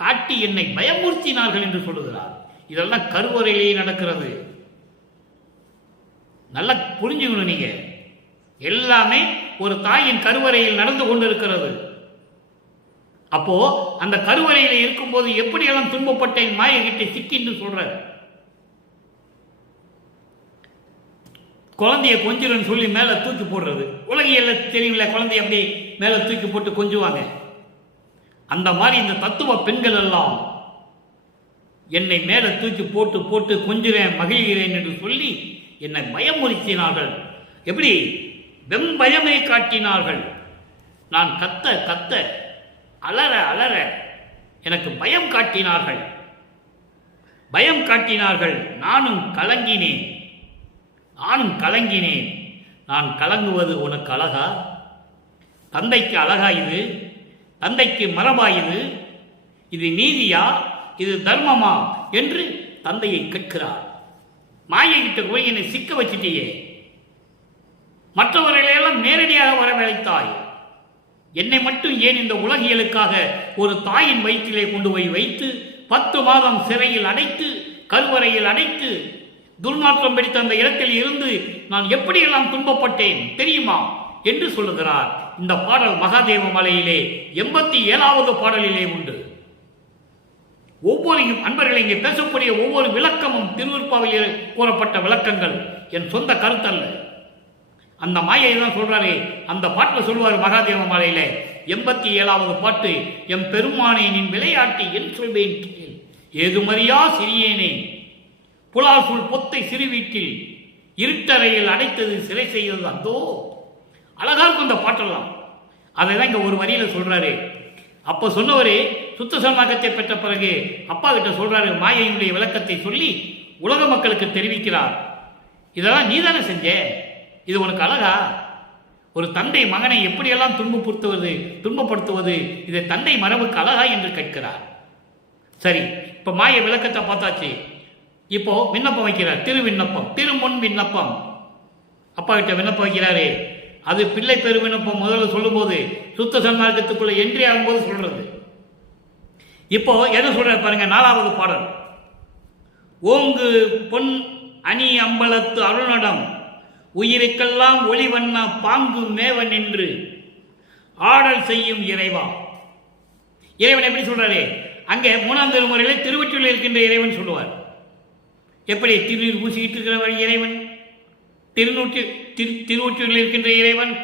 காட்டி என்னை பயமுறுத்தினார்கள் என்று சொல்லுகிறார். இதெல்லாம் கருவறையிலேயே நடக்கிறது. நல்லா புரிஞ்சுக்கணும். நீங்க எல்லாமே ஒரு தாயின் கருவறையில் நடந்து கொண்டிருக்கிறது. அப்போ அந்த கருவறையில இருக்கும்போது எப்படியெல்லாம் துன்பப்பட்டேன் மாயகிட்ட சிக்கின்னு சொல்ற. குழந்தைய கொஞ்சம் சொல்லி மேல தூக்கி போடுறது. உலகியல்ல தெரியல, குழந்தைய அப்படியே மேல தூக்கி போட்டு கொஞ்சுவாங்க. அந்த மாதிரி இந்த தத்துவ பெண்கள் எல்லாம் என்னை மேல தூக்கி போட்டு போட்டு கொஞ்சுறேன் மகிழ்கிறேன் என்று சொல்லி என்னை பயமுறுத்தினார்கள். எப்படி வெம்பயமே காட்டினார்கள். நான் கத்த கத்த அலற அலற எனக்கு பயம் காட்டினார்கள். பயம் காட்டினார்கள். நானும் கலங்கினேன். நான் கலங்குவது உனக்கு அழகா? தந்தைக்கு அழகா இது? தந்தைக்கு மரபா இது? இது நீதியா? இது தர்மமா என்று தந்தையை கேட்கிறார். மாயை கிட்ட போய் என்னை சிக்க வச்சிட்டியே, மற்றவர்களையெல்லாம் நேரடியாக வரவழைத்தாய், என்னை மட்டும் ஏன் இந்த உலகியலுக்காக ஒரு தாயின் வயிற்றிலே கொண்டு போய் வைத்து 10 மாதம் சிறையில் அடைத்து கருவறையில் அடைத்து துர்நாற்றம் பிடித்த அந்த இடத்தில் இருந்து நான் எப்படியெல்லாம் துன்பப்பட்டேன் தெரியுமா என்று சொல்லுகிறார். இந்த பாடல் மகாதேவ மலையிலே 87வது பாடலிலே உண்டு. ஒவ்வொரு அன்பர்களை இங்கே பேசக்கூடிய ஒவ்வொரு விளக்கமும் திருவிற்பாவில் கூறப்பட்ட விளக்கங்கள், என் சொந்த கருத்தல்ல. அந்த மாயை தான் சொல்றாரு. அந்த பாட்டில் சொல்லுவார் மகாதேவ மலையில 87வது பாட்டு. எம் பெருமானே நின் விளையாட்டு என் சொல்வேன் கேள், ஏதுமறியா சிறியேனே புலாசுள் பொத்தை சிறு வீட்டில் இருட்டறையில் அடைத்தது சிறை செய்தது அந்தோ. அழகா இருக்கும் இந்த பாட்டெல்லாம். அதை தான் இங்க ஒரு வரியில சொல்றாரு. அப்ப சொன்னவரே சுத்த சன்மார்க்கத்தை பெற்ற பிறகு அப்பா கிட்ட சொல்றாரு, மாயையினுடைய விளக்கத்தை சொல்லி உலக மக்களுக்கு தெரிவிக்கிறார். இதெல்லாம் நீ தானே செஞ்ச, இது உனக்கு அழகா? ஒரு தந்தை மகனை எப்படியெல்லாம் துன்பப்படுத்துவது இதை தந்தை மரபுக்கு அழகா என்று கேட்கிறார். சரி, இப்ப மாய விளக்கத்தை பார்த்தாச்சு. இப்போ விண்ணப்பம் வைக்கிறார். திருவிண்ணப்பம், திருமுன் விண்ணப்பம். அப்பா கிட்ட விண்ணப்பம் வைக்கிறாரு. அது பிள்ளை பெரு விண்ணப்பம். முதல்ல சொல்லும் போது சுத்த சன்மார்க்கத்துக்குள்ள என்ட்ரி ஆகும்போது சொல்றது. இப்போ எதை சொல்ற பாருங்க. 4வது பாடல். ஓங்கு பொன் அணி அம்பலத்து அருணடம் உயிருக்கெல்லாம் ஒளிவண்ண பாங்கு மேவன் என்று ஆடல் செய்யும் இறைவா. இறைவன் எப்படி சொல்றாரு? அங்கே 3ஆம் திருமுறையிலே திருவொற்றியூரில் இருக்கின்ற இறைவன் சொல்லுவார். எப்படி திருநீர் பூசிக்கிட்டு இருக்கிறவர் இறைவன், திருவொற்றியூரில் இருக்கின்ற இறைவன்.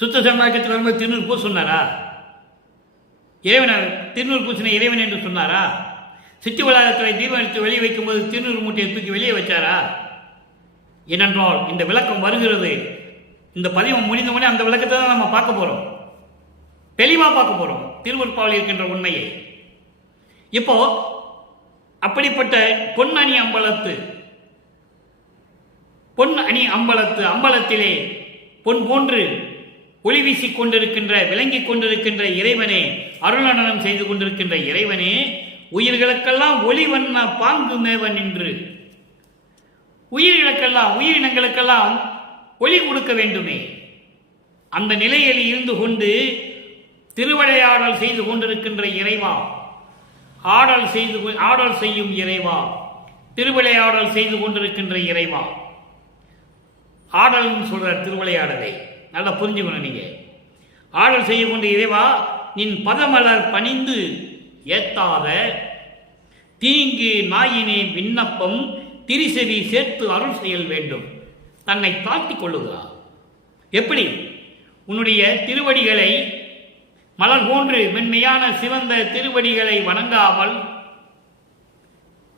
சுத்த சன்மார்க்கத்தில் வரும்போது திருநூறு பூச சொன்னாரா? இறைவன் திருநூறு பூசின இறைவன் என்று சொன்னாரா? சித்தி வளாகத்தில் தீபம் எடுத்து வெளியே வைக்கும்போது திருநூறு மூட்டையை தூக்கி வெளியே வச்சாரா? ஏனென்றால் இந்த விளக்கம் வருகிறது. இந்த பதிவு முடிந்தவுடனே அந்த விளக்கத்தை தான் நம்ம பார்க்க போறோம், தெளிவா பார்க்க போறோம், திருவருட்பாவில் இருக்கின்ற உண்மையை. இப்போ அப்படிப்பட்ட பொன் அணி அம்பலத்திலே பொன் போன்று ஒளி வீசிக் கொண்டிருக்கின்ற விளங்கிக் கொண்டிருக்கின்ற இறைவனே, அருளனனம் செய்து கொண்டிருக்கின்ற இறைவனே, உயிர்களுக்கெல்லாம் ஒளிவண்ண பாங்கு மேவன் என்று, உயிரினங்களுக்கெல்லாம் ஒளி கொடுக்க வேண்டுமே. அந்த நிலையில் இருந்து கொண்டு திருவிளையாடல் செய்து கொண்டிருக்கின்ற இறைவா, ஆடல் செய்யும் இறைவா, திருவிளையாடல் செய்து கொண்டிருக்கின்ற இறைவா. ஆடல் சொல்ற திருவிளையாடலை நல்லா புரிஞ்சுக்கணும். நீங்க ஆடல் செய்ய கொண்ட இறைவா, நின் பதமலர் பணிந்து ஏத்தாத தீங்கு நாயினே விண்ணப்பம் திரிசெவி சேர்த்து அருள் செயல் வேண்டும். தன்னை தாழ்த்திக் கொள்ளுகிறார். எப்படி? உன்னுடைய திருவடிகளை, மலர் போன்று மென்மையான சிவந்த திருவடிகளை வணங்காமல்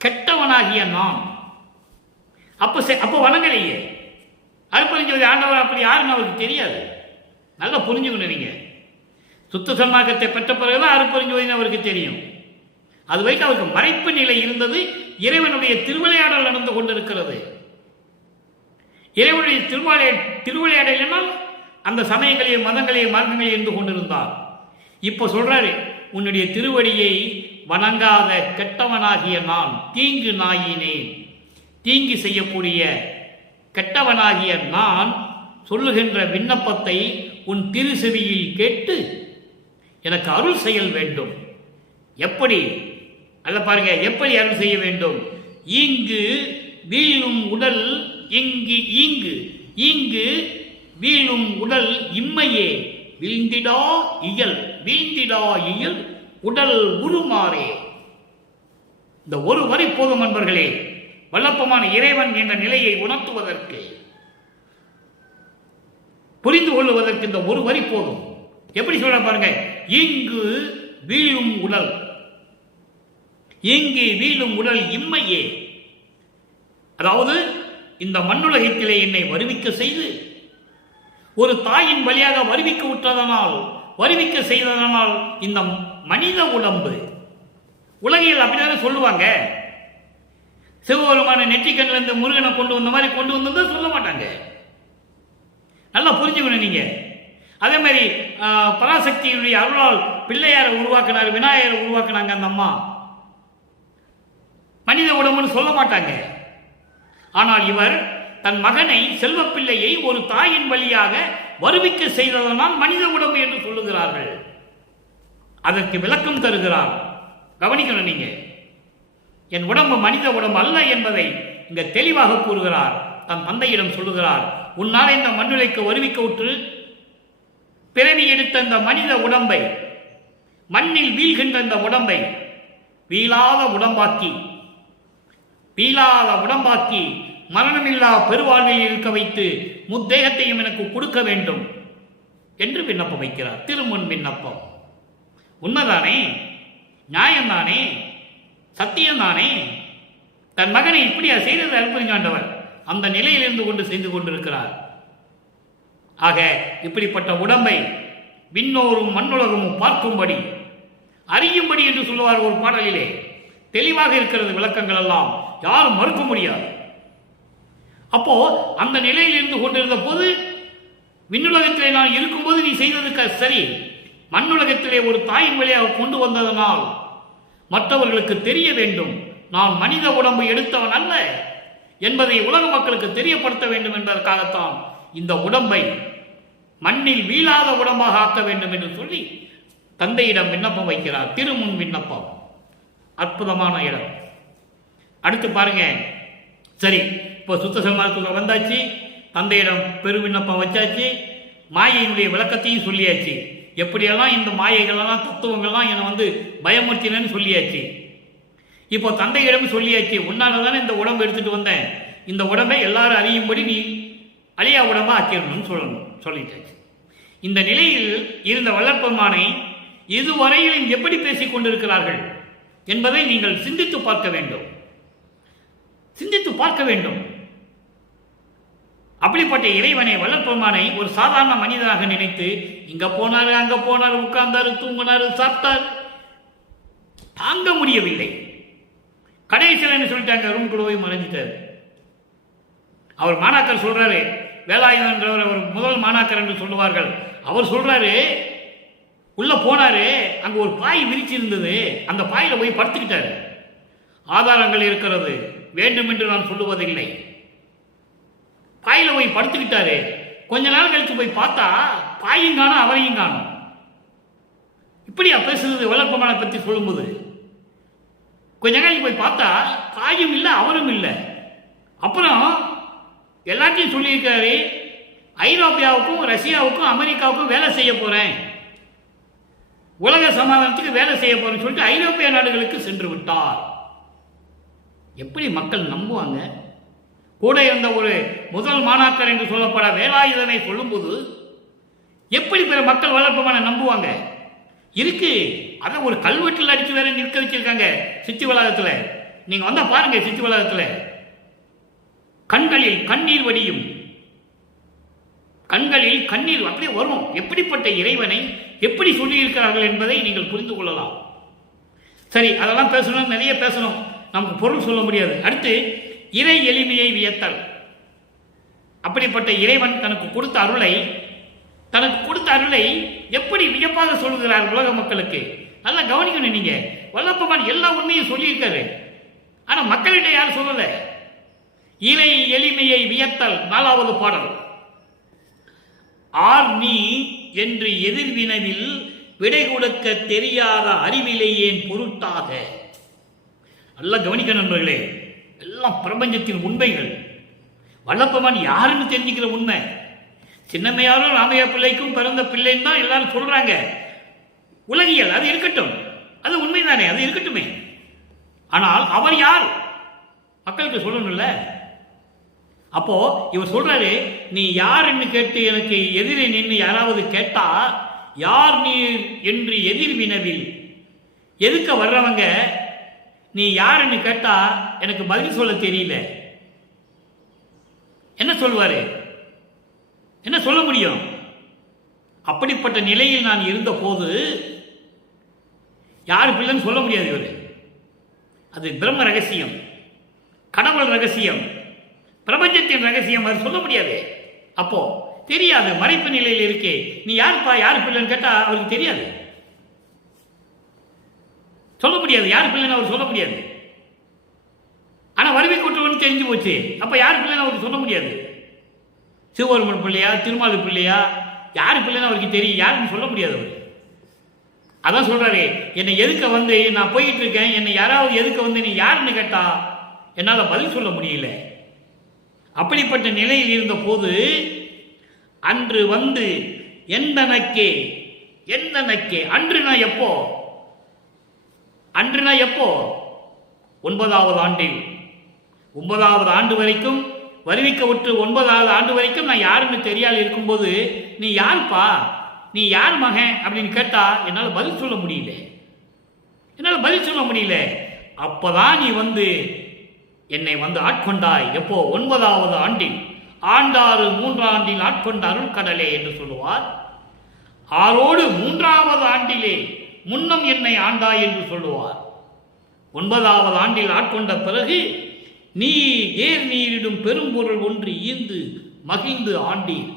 கெட்டவனாகிய நான் அப்போ வணங்கலையே. அருப்பறிஞ்சோதி ஆண்டவர் அப்படி யாருன்னு அவருக்கு தெரியாது. நல்லா புரிஞ்சுக்கணும். நீங்க சுத்த சன்மார்க்கத்தை பெற்ற பிறகுதான் அருப்பறிஞ்சோதின்னு அவருக்கு தெரியும். அது வரைக்கும் அவருக்கு மறைப்பு நிலை இருந்தது. இறைவனுடைய திருவிளையாடல் நடந்து கொண்டிருக்கிறது. இறைவனுடைய திருவிளையாடல் அந்த சமயங்களையும் மதங்களையும் மார்க்கங்களையும் இருந்து கொண்டிருந்தார். இப்போ சொல்றாரு, உன்னுடைய திருவடியை வணங்காத கெட்டவனாகிய நான் தீங்கு நாயினேன். தீங்கு செய்யக்கூடிய கெட்டவனாகிய நான் சொல்லுகின்ற விண்ணப்பத்தை உன் திருசெவியில் கேட்டு எனக்கு அருள் செயல் வேண்டும் எப்படி அல்ல பாருங்க, எப்படி அருள் செய்ய வேண்டும்? ஈங்கு வீழும் உடல் இங்கு ஈங்கு வீழும் உடல் இம்மையே வீழ்ந்திடா இயல் உடல் உருமாறே. இந்த ஒரு வரி போதும் அன்பர்களே, வல்லப்பமான இறைவன் என்ற நிலையை உணர்த்துவதற்கு, புரிந்து கொள்வதற்கு இந்த ஒரு வரி போதும். எப்படி சொல்ற பாருங்க, இங்கு வீழும் உடல் இம்மையே. அதாவது இந்த மண்ணுலகத்திலே என்னை வருவிக்க செய்து ஒரு தாயின் வழியாக வருவிக்க செய்ததனால் இந்த மனித உடம்பு, உலகில் அப்படிதானே சொல்லுவாங்க, சிவபெருமான நெற்றிக்கண்ணில் இருந்து முருகனை கொண்டு வந்த மாதிரி கொண்டு வந்தது சொல்ல மாட்டாங்க. நல்லா புரிஞ்சுக்கணும் நீங்க. அதே மாதிரி பராசக்தியுடைய அருளால் பிள்ளையாரை உருவாக்கினார், விநாயகரை உருவாக்கினாங்க. அந்த அம்மா மனித உடம்புன்னு சொல்ல மாட்டாங்க. ஆனால் இவர் தன் மகனை, செல்வப்பிள்ளையை ஒரு தாயின் வழியாக வருவிக்க செய்ததனால் மனித உடம்பு என்று சொல்லுகிறார்கள். அதற்கு விளக்கம் தருகிறார். கவனிக்கணும் நீங்க. என் உடம்பு மனித உடம்பு அல்ல என்பதை இங்க தெளிவாக கூறுகிறார். தன் தந்தையிடம் சொல்லுகிறார், உன்னால் இந்த மண்ணுலைக்கு வருவிக்க உற்று பிறவி எடுத்த இந்த மனித உடம்பை, மண்ணில் வீழ்கின்ற இந்த உடம்பை வீழாத உடம்பாக்கி மரணமில்லா பெருவாழ்வில் இருக்க வைத்து முத்தேகத்தையும் எனக்கு கொடுக்க வேண்டும் என்று விண்ணப்பம் வைக்கிறார். திருமுன் விண்ணப்பம். உண்மைதானே? நியாயம்தானே? சத்தியம்தானே? தன் மகனை இப்படியா செய்தது அற்புதங்காண்டவர் அந்த நிலையிலிருந்து கொண்டு செய்து கொண்டிருக்கிறார். ஆக இப்படிப்பட்ட உடம்பை விண்ணோரும் மண்ணுலகமும் பார்க்கும்படி, அறியும்படி என்று சொல்லுவார் ஒரு பாடலிலே. தெளிவாக இருக்கிறது விளக்கங்கள் எல்லாம், யாரும் மறுக்க முடியாது. அப்போ அந்த நிலையில் இருந்து கொண்டிருந்த போது, விண்ணுலகத்திலே நான் இருக்கும்போது நீ செய்ததுக்கு சரி, மண்ணுலகத்திலே ஒரு தாயின் வழியாக கொண்டு வந்ததனால் மற்றவர்களுக்கு தெரிய வேண்டும், நான் மனித உடம்பு எடுத்தவன் அல்ல என்பதை உலக மக்களுக்கு தெரியப்படுத்த வேண்டும் என்பதற்காகத்தான் இந்த உடம்பை மண்ணில் வீழாத உடம்பாக ஆக்க வேண்டும் என்று சொல்லி தந்தையிடம் விண்ணப்பம் வைக்கிறார். திருமுன் விண்ணப்பம். அற்புதமான இடம். அடுத்து பாருங்க. சரி, இப்போ சுத்த சன்மார்க்கத்துக்குள்ள வந்தாச்சு, தந்தையிடம் பெரு விண்ணப்பம் வச்சாச்சு, மாயையினுடைய விளக்கத்தையும் சொல்லியாச்சு. எப்படியெல்லாம் இந்த மாயைகள்லாம் தத்துவங்கள்லாம் என்னை பயமுறுத்தினு சொல்லியாச்சு. இப்போ தந்தையிடம் சொல்லியாச்சு, உன்னால தானே இந்த உடம்பு எடுத்துட்டு வந்தேன், இந்த உடம்பை எல்லாரும் அறியும்படி நீ அழியா உடம்பா ஆக்கிடணும்னு சொல்லிட்டாச்சு. இந்த நிலையில் இருந்த வல்லற்பெருமானை இதுவரையிலும் எப்படி பேசிக் கொண்டிருக்கிறார்கள் என்பதை நீங்கள் சிந்தித்து பார்க்க வேண்டும். அப்படிப்பட்ட இறைவனை, வல்லற்பெருமானை ஒரு சாதாரண மனிதனாக நினைத்து இங்க போனாரு, அங்க போனாரு, உட்கார்ந்தாரு, தூங்கினாரு, சாப்பிட்டார், தாங்க முடியவில்லை. கடைசியில் என்ன சொல்லிட்டாங்க, ரூம் கூட போய் மறைஞ்சிட்டாரு. அவர் மாணாக்கர் சொல்றாரு, வேலாயுதன் என்றவர் அவர் முதல் மாணாக்கர் என்று சொல்லுவார்கள். அவர் சொல்றாரு, உள்ள போனாரு, அங்க ஒரு பாய் விரிச்சிருந்தது, அந்த பாயில போய் படுத்துக்கிட்டாரு. ஆதாரங்கள் இருக்கிறது, வேண்டும் என்று நான் சொல்லுவதில்லை. பாயில போய் படுத்துக்கிட்டாரு. கொஞ்ச நாள் கழிச்சு போய் பார்த்தா பாயும் காணும், அவரையும் காணும். இப்படியா பேசுறது வல்லற்பெருமானை பற்றி சொல்லும்போது? கொஞ்ச நாளைக்கு போய் பார்த்தா பாயும் இல்லை, அவரும் இல்லை. அப்புறம் எல்லாத்தையும் சொல்லியிருக்காரு, ஐரோப்பியாவுக்கும் ரஷ்யாவுக்கும் அமெரிக்காவுக்கும் வேலை செய்ய போறேன், உலக சமாதானத்துக்கு வேலை செய்ய போறேன்னு சொல்லிட்டு ஐரோப்பிய நாடுகளுக்கு சென்று விட்டார். எப்படி மக்கள் நம்புவாங்க? கூட இருந்த ஒரு முதல் மாணாக்கர் என்று சொல்லப்பட வேலாயுதனை சொல்லும்போது எப்படி பிற மக்கள் வல்லற்பெருமானை நம்புவாங்க? இருக்கு, அதை ஒரு கல்வெட்டில் அடிச்சு வேற நிற்க வச்சிருக்காங்க சித்தி வளாகத்தில். நீங்க வந்தா பாருங்க, சித்தி வளாகத்தில் கண்களில் கண்ணீர் வடியும், கண்களில் கண்ணீர் அப்படியே வரும். எப்படிப்பட்ட இறைவனை எப்படி சொல்லியிருக்கிறார்கள் என்பதை நீங்கள் புரிந்து கொள்ளலாம். சரி, அதெல்லாம் பேசணும், நிறைய பேசணும், நமக்கு பொருள் சொல்ல முடியாது. அடுத்து இறை எளிமையை வியத்தல். அப்படிப்பட்ட இறைவன் தனக்கு கொடுத்த அருளை எப்படி வியப்பாக சொல்லுகிறார் உலக மக்களுக்கு. நல்லா கவனிக்கணும் நீங்க. வல்லற்பெருமான் எல்லா உண்மையும் சொல்லியிருக்காரு, ஆனா மக்களிடையே யாரும் சொல்லல. இறை எளிமையை வியத்தல். 4வது பாடல். ஆர் நீ என்று எதிர்வினவில் விடை கொடுக்க தெரியாத அறிவிலே ஏன் பொருட்டாக. நல்லா கவனிக்க நண்பர்களே, எல்லாம் பிரபஞ்சத்தின் உண்மைகள். வல்லப்பமான் யாருன்னு தெரிஞ்சுக்கிற உண்மை. சின்னம்மையாரும் ராமையா பிள்ளைக்கும் பிறந்த பிள்ளைன்னு தான் எல்லாரும் சொல்றாங்க. உலகியல் அது இருக்கட்டும், அது உண்மைதானே, அது இருக்கட்டுமே. ஆனால் அவர் யார் மக்களுக்கு சொல்லணும்ல. அப்போ இவர் சொல்றாரு, நீ யாருன்னு கேட்டு எனக்கு எதிரே நின்று யாராவது கேட்டா, யார் நீர் என்று எதிர் வினவில் எதுக்க வர்றவங்க நீ யாருன்னு கேட்டா எனக்கு பதில் சொல்ல தெரியல, என்ன சொல்வாரு, என்ன சொல்ல முடியும்? அப்படிப்பட்ட நிலையில் நான் இருந்த போது யாரு பிள்ளைன்னு சொல்ல முடியாது. இவர் அது பிரம்ம ரகசியம், கடவுள் ரகசியம், பிரபஞ்சத்தின் ரகசியம், அது சொல்ல முடியாது. அப்போ தெரியாது, மறைப்பு நிலையில் இருக்கே. நீ யாருப்பா, யாரு பிள்ளைன்னு கேட்டா அவருக்கு தெரியாது, சொல்ல முடியாது. யாரு பிள்ளைன்னு அவர் சொல்ல முடியாது. ஆனா வருவி கூட்டுவன்னு தெரிஞ்சு போச்சு. அப்ப யாரு பிள்ளைன்னு அவருக்கு சொல்ல முடியாது. சிவபெருமன் பிள்ளையா, திருமால் பிள்ளையா, யாரு பிள்ளைன்னு அவருக்கு தெரியும், யாருன்னு சொல்ல முடியாது. அவர் அதான் சொல்றாரு, என்னை எதுக்க வந்து நான் போயிட்டு இருக்கேன், என்னை யாராவது எதுக்க வந்து நீ யாருன்னு கேட்டா என்னால பதில் சொல்ல முடியல. அப்படிப்பட்ட நிலையில் இருந்த போது அன்று வந்து எந்தனக்கே எந்தனக்கே அன்றுனா எப்போ, அன்றுனா எப்போ, 9வது ஆண்டில், 9வது ஆண்டு வரைக்கும் வருவிக்க விட்டு 9வது ஆண்டு வரைக்கும் நான் யாருன்னு தெரியாது இருக்கும்போது நீ யாருப்பா, நீ யார் மகன் அப்படின்னு கேட்டா என்னால் பதில் சொல்ல முடியல, என்னால் பதில் சொல்ல முடியல. அப்பதான் நீ வந்து என்னை வந்து ஆட்கொண்டாய். எப்போ, 9வது ஆண்டில், ஆண்டாறு 3 ஆண்டில் ஆட்கொண்ட அருள் கடலே என்று சொல்லுவார். ஆரோடு 3வது ஆண்டிலே முன்னம் என்னை ஆண்டாய் என்று சொல்லுவார். 9வது ஆண்டில் ஆட்கொண்ட பிறகு நீ ஏர் நீரிடும் பெரும்பொருள் ஒன்று ஈந்து மகிழ்ந்து ஆண்டீர்.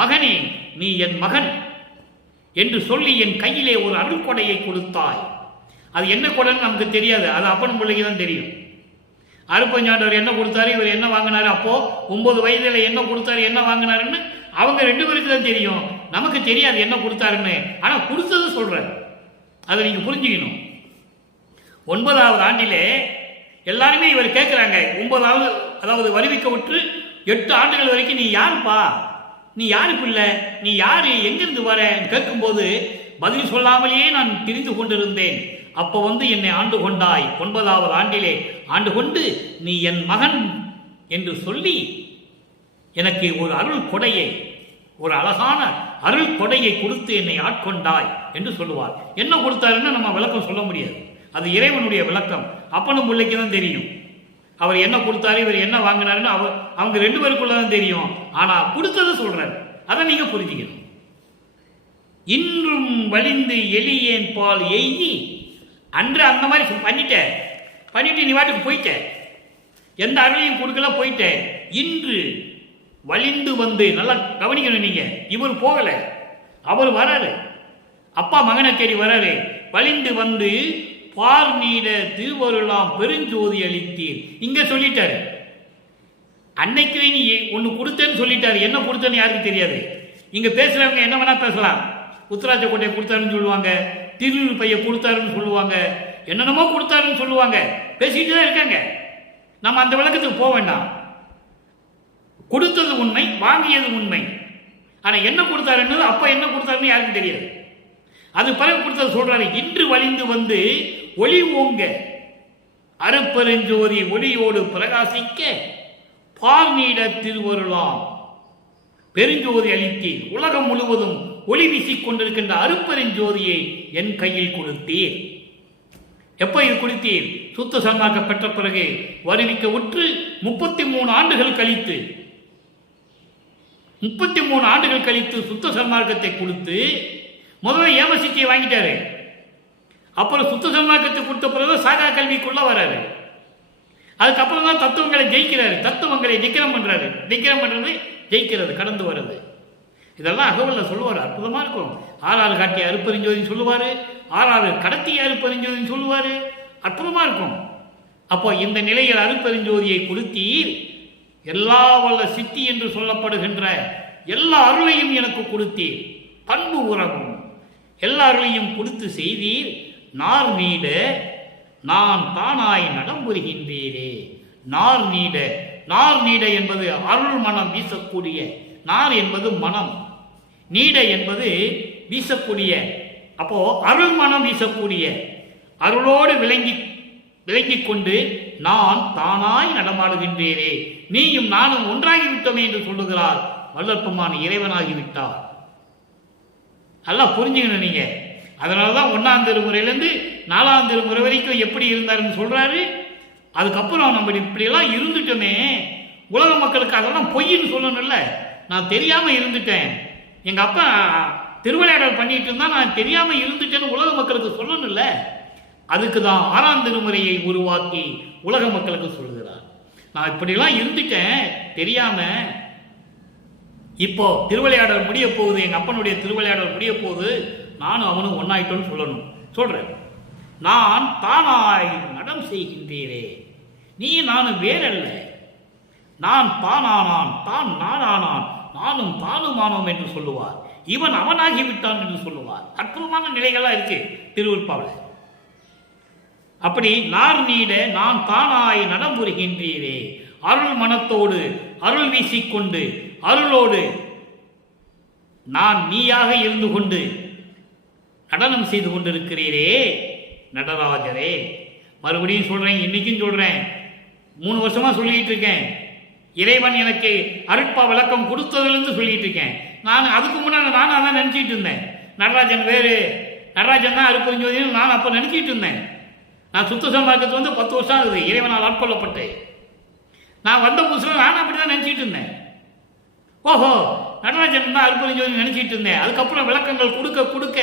மகனே, நீ என் மகன் என்று சொல்லி என் கையிலே ஒரு அருள் கொடையை கொடுத்தாய். அது என்ன கொடைன்னு நமக்கு தெரியாது, அது அப்பனும் பிள்ளைக்கு தான் தெரியும். அருப்பஞ்சாண்டவர் என்ன கொடுத்தாரு, இவர் என்ன வாங்கினாரு, அப்போ 9 வயதுல என்ன கொடுத்தாரு, என்ன வாங்கினாருன்னு அவங்க 2 பேருக்கு தான் தெரியும், நமக்கு தெரியாது என்ன கொடுத்தாருன்னு. ஆனா கொடுத்தது சொல்றாரு, அதை நீங்க புரிஞ்சுக்கணும். 9வது ஆண்டிலே எல்லாருமே இவர் கேட்கிறாங்க, 9வது அதாவது வருவிக்க விட்டு 8 ஆண்டுகள் வரைக்கும் நீ யாருப்பா, நீ யாரு பிள்ளை, நீ யாரு, எங்கிருந்து வர கேட்கும்போது பதில் சொல்லாமலேயே நான் திரிந்து கொண்டிருந்தேன். அப்போ வந்து என்னை ஆண்டு கொண்டாய். 9வது ஆண்டிலே ஆண்டு கொண்டு நீ என் மகன் என்று சொல்லி எனக்கு ஒரு அருள் கொடையை, ஒரு அழகான அருள் கொடையை கொடுத்து என்னை ஆட்கொண்டாய் என்று சொல்லுவார். என்ன கொடுத்தாருன்னு நம்ம விளக்கம் சொல்ல முடியாது, அது இறைவனுடைய விளக்கம். அப்பனும் பிள்ளைக்கு தான் தெரியும் அவர் என்ன கொடுத்தாரு, இவர் என்ன வாங்கினாருன்னு அவங்க 2 பேருக்குள்ளதான் தெரியும். ஆனா கொடுத்தது சொல்றாரு, அதை நீங்க புரிஞ்சுக்கணும். இன்றும் வலிந்து எளியேன் பால் எய்தி, அன்று அந்த மாதிரி பண்ணிட்டு நீ வாட்டுக்கு போயிட்ட, எந்த அருளையும் கொடுக்கல, போயிட்ட. இன்று வலிந்து வந்து, நல்லா கவனிக்கணும் நீங்க, இவர் போகல, அவர் வராரு, அப்பா மகனை தேடி வராரு. வலிந்து வந்து பார் நீட திருவருளாம் பெருஞ்சோதி அளித்தீர். இங்க சொல்லிட்டாரு, அன்னைக்கு நீ ஒன்னு கொடுத்தேன்னு சொல்லிட்டாரு. என்ன கொடுத்தேன்னு யாருக்கு தெரியாது. இங்க பேசுறவங்க என்ன வேணா பேசலாம். உத்தராட்ச கோட்டையை கொடுத்தாருன்னு சொல்லுவாங்க, திருநூறு பைய கொடுத்தாருன்னு சொல்லுவாங்க, என்னென்னமோ கொடுத்தாருன்னு சொல்லுவாங்க, பேசிட்டு தான் இருக்காங்க. நம்ம அந்த விளக்கத்துக்கு போக வேண்டாம். கொடுத்தது உண்மை, வாங்கியது உண்மை. ஆனா என்ன கொடுத்தாருன்னு, அப்ப என்ன கொடுத்தாருன்னு யாருக்கும் தெரியாது. அது பிறகு கொடுத்தது சொல்றாரு. இன்று வலிந்து வந்து ஒளி ஓங்க அருப்பெருஞ்சோதி ஒளியோடு பிரகாசிக்க பால் நீட திருவருளாம் பெருஞ்சோதி அளித்தீர். உலகம் முழுவதும் ஒளி வீசிக் கொண்டிருக்கின்ற அருப்பெருஞ்சோதியை என் கையில் கொடுத்தீர். எப்ப இது கொடுத்தீர்? சுத்த சன்மார்க்கம் பெற்ற பிறகு வருவிக்க உற்று 33 ஆண்டுகள் கழித்து, 33 ஆண்டுகள் கழித்து சுத்த சன்மார்க்கத்தை கொடுத்து, முதல்ல ஏமசித்தியை வாங்கிட்டாரு. அப்புறம் சுத்த சன்மார்க்கத்தை கொடுத்த பிறகு சாகா கல்விக்குள்ள வராரு. அதுக்கப்புறம் தான் தத்துவங்களை ஜெயிக்கிறாரு, தத்துவங்களை நிக்கிரம் பண்றாரு. நிக்கிரம் பண்றது ஜெயிக்கிறது, கடந்து வர்றது. இதெல்லாம் அகவல்ல சொல்லுவார், அற்புதமா இருக்கும். 6 காட்டிய அருப்பெருஞ்சோதின்னு சொல்லுவாரு, 6 கடத்திய அருப்பெருஞ்சோதின்னு சொல்லுவாரு, அற்புதமா இருக்கும். அப்போ இந்த நிலையில் அருப்பெருஞ்சோதியை கொடுத்தீர். எல்லா வல்ல சித்தி என்று சொல்லப்படுகின்ற எல்லா அருளையும் எனக்கு கொடுத்தீர். பண்பு உறவும் எல்லாரையும் கொடுத்து செய்தீர் நார் நீட நான் தானாய் நடம்புரிகின்றீரே. நார் நீட, நார் நீட என்பது அருள் மனம் வீசக்கூடிய, நார் என்பது மனம், நீட என்பது வீசக்கூடிய. அப்போ அருள் மனம் வீசக்கூடிய, அருளோடு விளங்கி கொண்டு நான் தானாய் நடமாடுகின்றேனே, நீயும் நானும் ஒன்றாகிவிட்டோமே என்று சொல்லுகிறார் வல்லற்பெருமான். இறைவனாகிவிட்டார். நல்லா புரிஞ்சுக்கணும் நீங்க. அதனாலதான் 1ஆம் திருமுறையிலிருந்து 4ஆம் திருமுறை வரைக்கும் எப்படி இருந்தாருன்னு சொல்றாரு. அதுக்கப்புறம் நம்ம இப்படியெல்லாம் இருந்துட்டோமே, உலக மக்களுக்கு அதெல்லாம் பொய்ன்னு சொல்லணும்ல. நான் தெரியாம இருந்துட்டேன், எங்க அப்பா திருவிளையாடல் பண்ணிட்டு இருந்தா நான் தெரியாம இருந்துட்டேன்னு உலக மக்களுக்கு சொல்லணும்ல. அதுக்கு தான் 6ஆம் திருமுறையை உருவாக்கி உலக மக்களுக்கு சொல்லுகிறார். நான் இப்படிலாம் இருந்துட்டேன் தெரியாம, இப்போ திருவிளையாடல் முடிய போகுது, எங்க அப்பனுடைய திருவிளையாடல் முடிய போகுது, நானும் அவனும் ஒன்னாயிட்டோன்னு சொல்லணும். சொல்றேன், நான் தானாய் நடம் செய்கின்றேனே, நீ நானும் வேறல்ல, நான் தானானான் தான் நானானான் நானும் தானுமானோம் என்று சொல்லுவார். இவன் அவனாகிவிட்டான் என்று சொல்லுவார். அற்புதமான நிலைகளாக இருக்கு திருவருட்பாவில். அப்படி நார் நீட நான் தானாய் நடம்புரிகின்றீரே, அருள் மனத்தோடு அருள் வீசிக்கொண்டு அருளோடு நான் நீயாக இருந்து கொண்டு நடனம் செய்து கொண்டிருக்கிறீரே நடராஜரே. மறுபடியும் சொல்றேன், இன்னைக்கும் சொல்றேன், 3 வருஷமா சொல்லிட்டு இருக்கேன். இறைவன் எனக்கு அருட்பா விளக்கம் கொடுத்ததுலேருந்து சொல்லிட்டு இருக்கேன். நான் அதுக்கு முன்னாடி நானும் அதான் நினைச்சிட்டு இருந்தேன். நடராஜன் வேறு, நடராஜன் தான் அருட்பெருஞ்சோதின்னு நான் அப்போ நினைச்சிட்டு இருந்தேன். நான் சுத்த சன்மார்க்கத்துக்கு வந்து 10 வருஷம் ஆகுது, இறைவனால் ஆட்கொள்ளப்பட்டு. நான் வந்த புதுசில் நான் அப்படிதான் நினைச்சிட்டு இருந்தேன். ஓஹோ, நடராஜன் தான் அருட்பெருஞ்சோதி நினைச்சிட்டு இருந்தேன். அதுக்கப்புறம் விளக்கங்கள் கொடுக்க கொடுக்க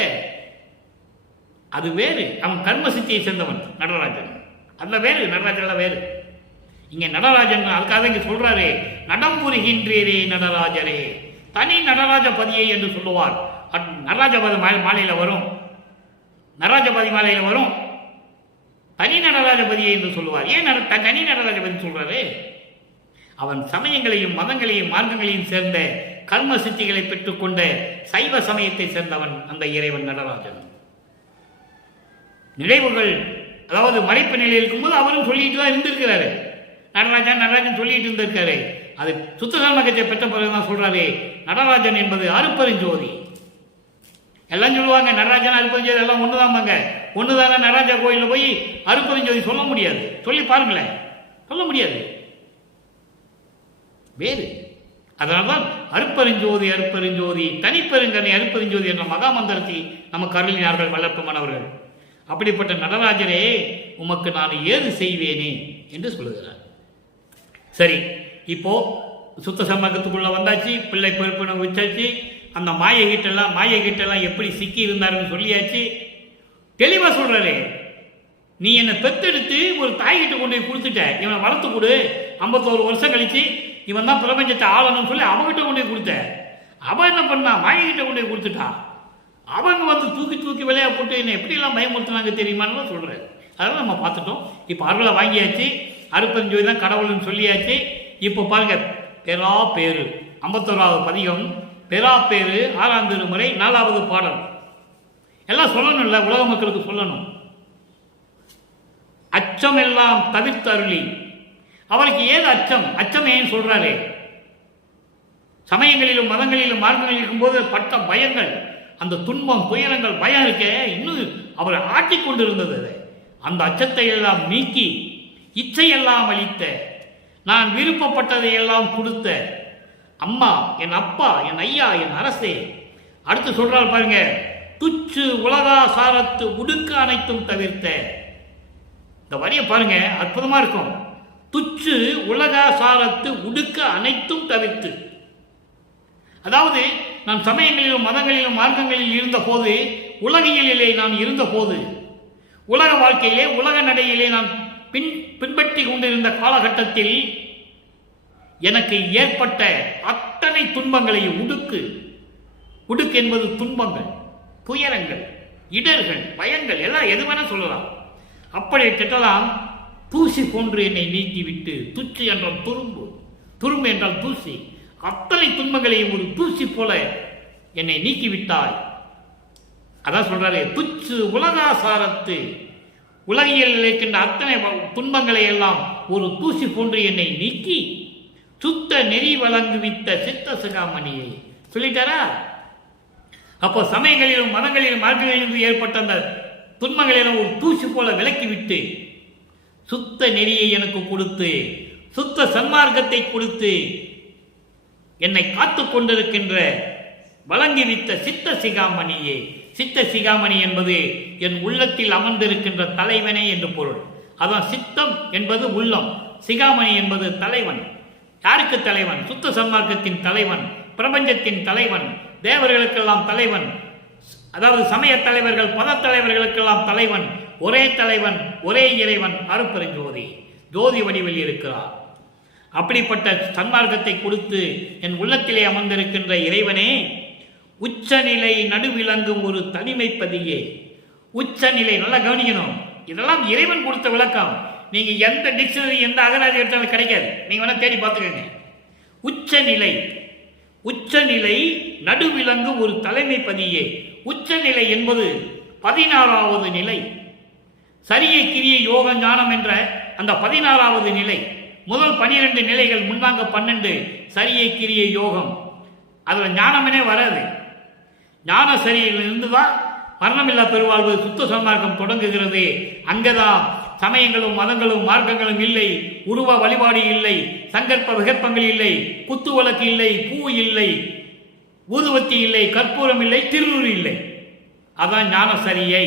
அது வேறு. அவன் கர்ம சித்தியை சேர்ந்தவன் நடராஜன். அந்த வேறு, நடராஜன் வேறு. இங்க நடராஜன் அதுக்காக இங்க சொல்றாரு, நடம்புரிகின்றீரே நடராஜரே, தனி நடராஜ பதியை என்று சொல்லுவார். நடராஜபதி மாலையில வரும், நடராஜபதி மாலையில வரும், தனி நடராஜபதியை என்று சொல்லுவார். ஏன் தனி நடராஜபதி சொல்றாரு? அவன் சமயங்களையும் மதங்களையும் மார்க்கங்களையும் சேர்ந்த கர்ம சித்திகளை பெற்றுக்கொண்ட சைவ சமயத்தை சேர்ந்தவன் அந்த இறைவன் நடராஜன். நினைவுகள், அதாவது மறைப்பு நிலையில் இருக்கும்போது அவரும் சொல்லிட்டு தான் இருந்திருக்கிறாரு. நடராஜன் நடராஜன் சொல்லிட்டு இருந்திருக்காரு. அது சுத்த சன்மார்க்கத்தை பெற்ற பிறகுதான் சொல்றாரு, நடராஜன் என்பது அருட்பெருஞ்சோதி. எல்லாம் சொல்லுவாங்க நடராஜன் அருட்பெருஞ்சோதி எல்லாம் ஒண்ணுதாங்க. ஒண்ணுதாங்க. நடராஜா கோயிலில் போய் அருட்பெருஞ்சோதி சொல்ல முடியாது. சொல்லி பாருங்களேன், சொல்ல முடியாது, வேறு. அதனால்தான் அருட்பெருஞ்சோதி அருட்பெருஞ்சோதி தனிப்பெருங்கனை அருட்பெருஞ்சோதி என்ற மகாமந்திரத்தை நமக்கு அருளினார்கள் வல்லற்பெருமான் அவர்கள். அப்படிப்பட்ட நடராஜரே, உமக்கு நான் ஏது செய்வேனே என்று சொல்லுகிறார். சரி, இப்போ சுத்த சன்மார்க்கத்துக்குள்ள வந்தாச்சு, பிள்ளை பொறுப்புன வச்சாச்சு, அந்த மாயகிட்டெல்லாம் எப்படி சிக்கி இருந்தாருன்னு சொல்லியாச்சு. தெளிவா சொல்றாரு, நீ என்னை பெத்தெடுத்து ஒரு தாய்கிட்ட கொண்டு போய் கொடுத்துட்ட, இவனை வளர்த்து கொடு, 51 வருஷம் கழிச்சு இவன் தான் பிரபஞ்சத்தை ஆளணும்னு சொல்லி அவன்கிட்ட கொண்டு போய் கொடுத்த. அவன் என்ன பண்ணா, மாயகிட்ட கொண்டு போய் கொடுத்துட்டான். அவங்க வந்து தூக்கி விளையா போட்டு என்ன எப்படியெல்லாம் பயமுறுத்தினாங்க தெரியுமான்னு சொல்றாரு. அதெல்லாம் நம்ம பார்த்துட்டோம். இப்போ அருளை வாங்கியாச்சு, அருட்பெருஞ்சோதி தான் கடவுள்னு சொல்லியாச்சு. இப்போ பாருங்க, பெரா பேரு 51வது பதிகம், பெரா பேரு 6ஆம் திருமுறை 4வது பாடல். எல்லாம் சொல்லணும்ல, உலக மக்களுக்கு சொல்லணும். அச்சம் எல்லாம் தவிர்த்து அருளி. அவருக்கு ஏது அச்சம்? அச்சம் ஏன் சொல்றாரு? சமயங்களிலும் மதங்களிலும் மார்க்கங்களில் இருக்கும்போது பட்ட பயங்கள், அந்த துன்பம் துயரங்கள் பயம் இருக்க இன்னும் அவர் ஆட்டிக் கொண்டிருந்தது. அந்த அச்சத்தை எல்லாம் நீக்கி இச்சையெல்லாம் அளித்த, நான் விருப்பப்பட்டதை எல்லாம் கொடுத்த அம்மா, என் அப்பா, என் ஐயா, என் அரசே. அடுத்து சொல்றார் பாருங்க, துச்சு உலகாசாரத்து உடுக்க அனைத்தும் தவிர்த்த. இந்த வரியை பாருங்க, அற்புதமா இருக்கும். துச்சு உலகாசாரத்து உடுக்க அனைத்தும் தவிர்த்து. அதாவது நான் சமயங்களிலும் மதங்களிலும் மார்க்கங்களில் இருந்த போது, உலகியலிலே நான் இருந்த போது, உலக வாழ்க்கையிலே உலக நடையிலே நான் பின்பற்றி கொண்டிருந்த காலகட்டத்தில் எனக்கு ஏற்பட்ட அத்தனை துன்பங்களையும் உடுக்கு என்பது துன்பங்கள், துயரங்கள், இடர்கள், பயங்கள் எல்லாம் எது வேணா சொல்லலாம். அப்படி கெட்டலாம் தூசி போன்று என்னை நீக்கிவிட்டு, துச்சு என்றால் துரும்பு என்றால் தூசி, அத்தனை துன்பங்களையும் ஒரு தூசி போல என்னை நீக்கிவிட்டாய். அதான் சொல்றாரு, துச்சு உலகாசாரத்து, உலகியல் இருக்கின்ற அத்தனை துன்பங்களை எல்லாம் ஒரு தூசி போன்று என்னை நீக்கி சுத்த நெறி வழங்குவித்த சித்த சிகாமணியை சொல்லிட்டாரா. அப்போ சமயங்களிலும் மதங்களிலும் மார்க்கங்களிலும் ஏற்பட்ட அந்த துன்பங்களிலும் ஒரு தூசி போல விலக்கிவிட்டு சுத்த நெறியை எனக்கு கொடுத்து சுத்த சன்மார்க்கத்தை கொடுத்து என்னை காத்து கொண்டிருக்கின்ற வழங்கிவித்த சித்த சிகாமணியே. சித்த சிகாமணி என்பது என் உள்ளத்தில் அமர்ந்திருக்கின்ற தலைவனே என்று பொருள். அதான் சித்தம் என்பது உள்ளம், சிகாமணி என்பது தலைவன். யாருக்கு தலைவன்? சுத்த சன்மார்க்கத்தின் தலைவன், பிரபஞ்சத்தின் தலைவன், தேவர்களுக்கெல்லாம் தலைவன், அதாவது சமய தலைவர்கள் பத தலைவர்களுக்கெல்லாம் தலைவன், ஒரே தலைவன், ஒரே இறைவன், அருட்பெருஞ்சோதி ஜோதி வடிவில் இருக்கிறார். அப்படிப்பட்ட சன்மார்க்கத்தை கொடுத்து என் உள்ளத்திலே அமர்ந்திருக்கின்ற இறைவனே, உச்சநிலை நடுவிலங்கும் ஒரு தனிமைப்பதியே. உச்சநிலை நல்லா கவனிக்கணும், இதெல்லாம் இறைவன் கொடுத்த விளக்கம். நீங்க எந்த டிக்ஷனரி எந்த அகராதி எடுத்தாலும் கிடைக்காது, நீங்க வேணா தேடி பார்த்துக்கோங்க. உச்சநிலை, உச்சநிலை நடுவிலங்கு ஒரு தலைமைப்பதியே. உச்சநிலை என்பது 16வது நிலை. சரியை கிரிய யோக ஞானம் என்ற அந்த 16வது நிலை. முதல் 12 நிலைகள், முன்னாங்க 12 சரியை கிரிய யோகம். அதில் ஞானமே வராது. ஞான சரியிலிருந்து தான் மரணமில்லா பெருவாழ்வு சுத்த சன்மார்க்கம் தொடங்குகிறது. அங்கேதான் சமயங்களும் மதங்களும் மார்க்கங்களும் இல்லை, உருவ வழிபாடு இல்லை, சங்கற்ப விகற்பங்கள் இல்லை, குத்து வழக்கு இல்லை, பூ இல்லை, ஊதுவத்தி இல்லை, கற்பூரம் இல்லை, திருநூறு இல்லை. அதான் ஞான சரியை.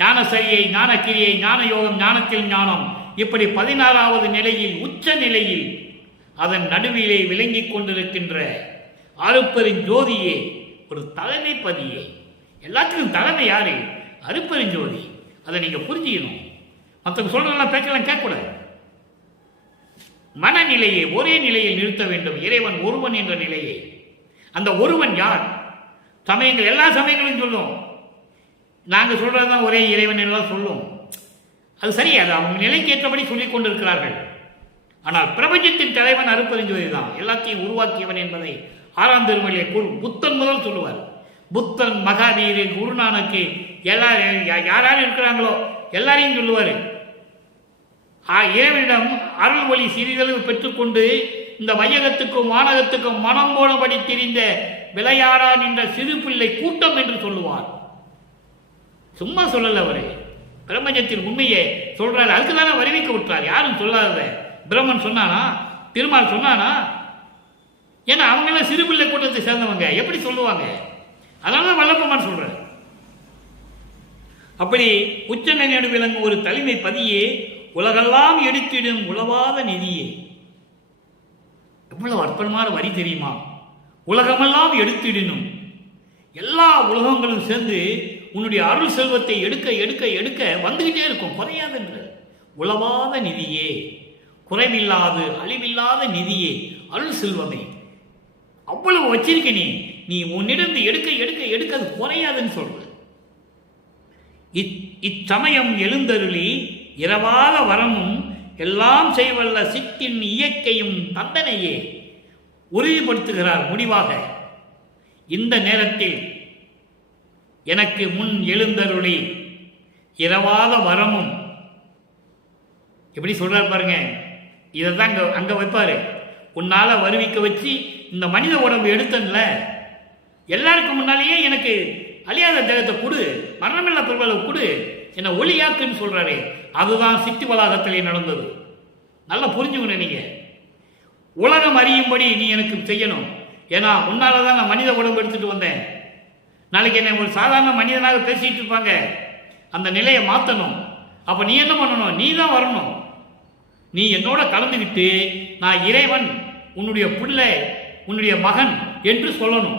ஞான சரியை, ஞானக்கிரியை, ஞான யோகம், ஞானத்தில் ஞானம், இப்படி 16வது நிலையில் உச்ச நிலையில் அதன் நடுவிலே விளங்கிக் கொண்டிருக்கின்ற அருட்பெருஞ்சோதியே, ஒரு தலைமைப்பதியே. எல்லாத்துக்கும் தலைமை யாரு? அருட்பெருஞ்சோதி. அதை நீங்க புரிஞ்சுக்கணும். மற்றவங்க சொல்றதெல்லாம் பேச்செல்லாம் கேட்கக்கூடாது. மனநிலையை ஒரே நிலையில் நிறுத்த வேண்டும். இறைவன் ஒருவன் என்ற நிலையை. அந்த ஒருவன் யார்? சமயங்கள், எல்லா சமயங்களும் சொல்லும், நாங்கள் சொல்றதுதான் ஒரே இறைவன் எல்லாம் சொல்லும். அது சரி, அது அவங்க நிலைக்கு ஏற்றபடி சொல்லிக் கொண்டிருக்கிறார்கள். ஆனால் பிரபஞ்சத்தின் தலைவன் அருட்பெருஞ்சோதி தான், எல்லாத்தையும் உருவாக்கியவன் என்பதை 6ஆம் திருமொழியை புத்தன் முதல் சொல்லுவார். புத்தன், மகாவீர், குருநானக்கு, யாராரு இருக்கிறாங்களோ எல்லாரையும் சொல்லுவார். இறைவனிடம் அருள் ஒளி சிறிதளவு பெற்றுக்கொண்டு இந்த வையகத்துக்கும் வானகத்துக்கும் மனம் போனபடி தெரிந்த விளையாடா நின்ற சிறு பிள்ளை கூட்டம் என்று சொல்லுவார். சும்மா சொல்லல, அவரு பிரபஞ்சத்தின் உண்மையை சொல்றாரு. அதுக்குதானே வருவிக்க விட்டார். யாரும் சொல்லாத. பிரம்மன் சொன்னானா? திருமால் சொன்னானா? ஏன்னா அவங்க சிறுபிள்ளை கூட்டத்தை சேர்ந்தவங்க, எப்படி சொல்லுவாங்க? அதனால வல்லப்பமான் சொல்ற. அப்படி உச்சநிலை நடுவிலங்கு ஒரு தலைமை பதியே, உலகெல்லாம் எடுத்திடும் உளவாத நிதியே. எவ்வளவு அற்புதமான வரி தெரியுமா? உலகமெல்லாம் எடுத்திடணும், எல்லா உலகங்களும் சேர்ந்து உன்னுடைய அருள் செல்வத்தை எடுக்க எடுக்க எடுக்க வந்துகிட்டே இருக்கும், குறையாது என்ற உளவாத நிதியே, குறைவில்லாது அழிவில்லாத நிதியே, அருள் செல்வமே. அவ்வளவு வச்சிருக்க நீ உன்னிடம் எடுக்க எடுக்க எடுக்க அது குறையாதுன்னு சொல்ற. இச்சமயம் எழுந்தருளி இரவாத வரமும் எல்லாம் செய்வல்ல சித்தின் இயற்கையும் தந்தனையே உறுதிப்படுத்துகிறார். முடிவாக இந்த நேரத்தில் எனக்கு முன் எழுந்தருளி இரவாத வரமும், எப்படி சொல்றார் பாருங்க. இதைதான் அங்க வைப்பாரு. உன்னால வருவிக்க வச்சு இந்த மனித உடம்பு எடுத்தன்ல, எல்லாருக்கும் முன்னாலேயே எனக்கு அழியாத தேகத்தை கொடு, மரணமில்லா பெருவாழ்வு கொடு, என்னை ஒளியாக்குன்னு சொல்றாரு. அதுதான் சித்தி வளாகத்திலே நடந்தது. நல்லா புரிஞ்சுக்கணும். நீங்க உலகம் அறியும்படி நீ எனக்கு செய்யணும். ஏன்னா உன்னாலதான் நான் மனித உடம்பு எடுத்துட்டு வந்தேன். நாளைக்கு என்ன ஒரு சாதாரண மனிதனாக பேசிட்டு இருப்பாங்க. அந்த நிலையை மாற்றணும். அப்ப நீ என்ன பண்ணணும்? நீ தான் வரணும். நீ என்னோட கலந்துக்கிட்டு நான் இறைவன், உன்னுடைய பிள்ளை, உன்னுடைய மகன் என்று சொல்லணும்.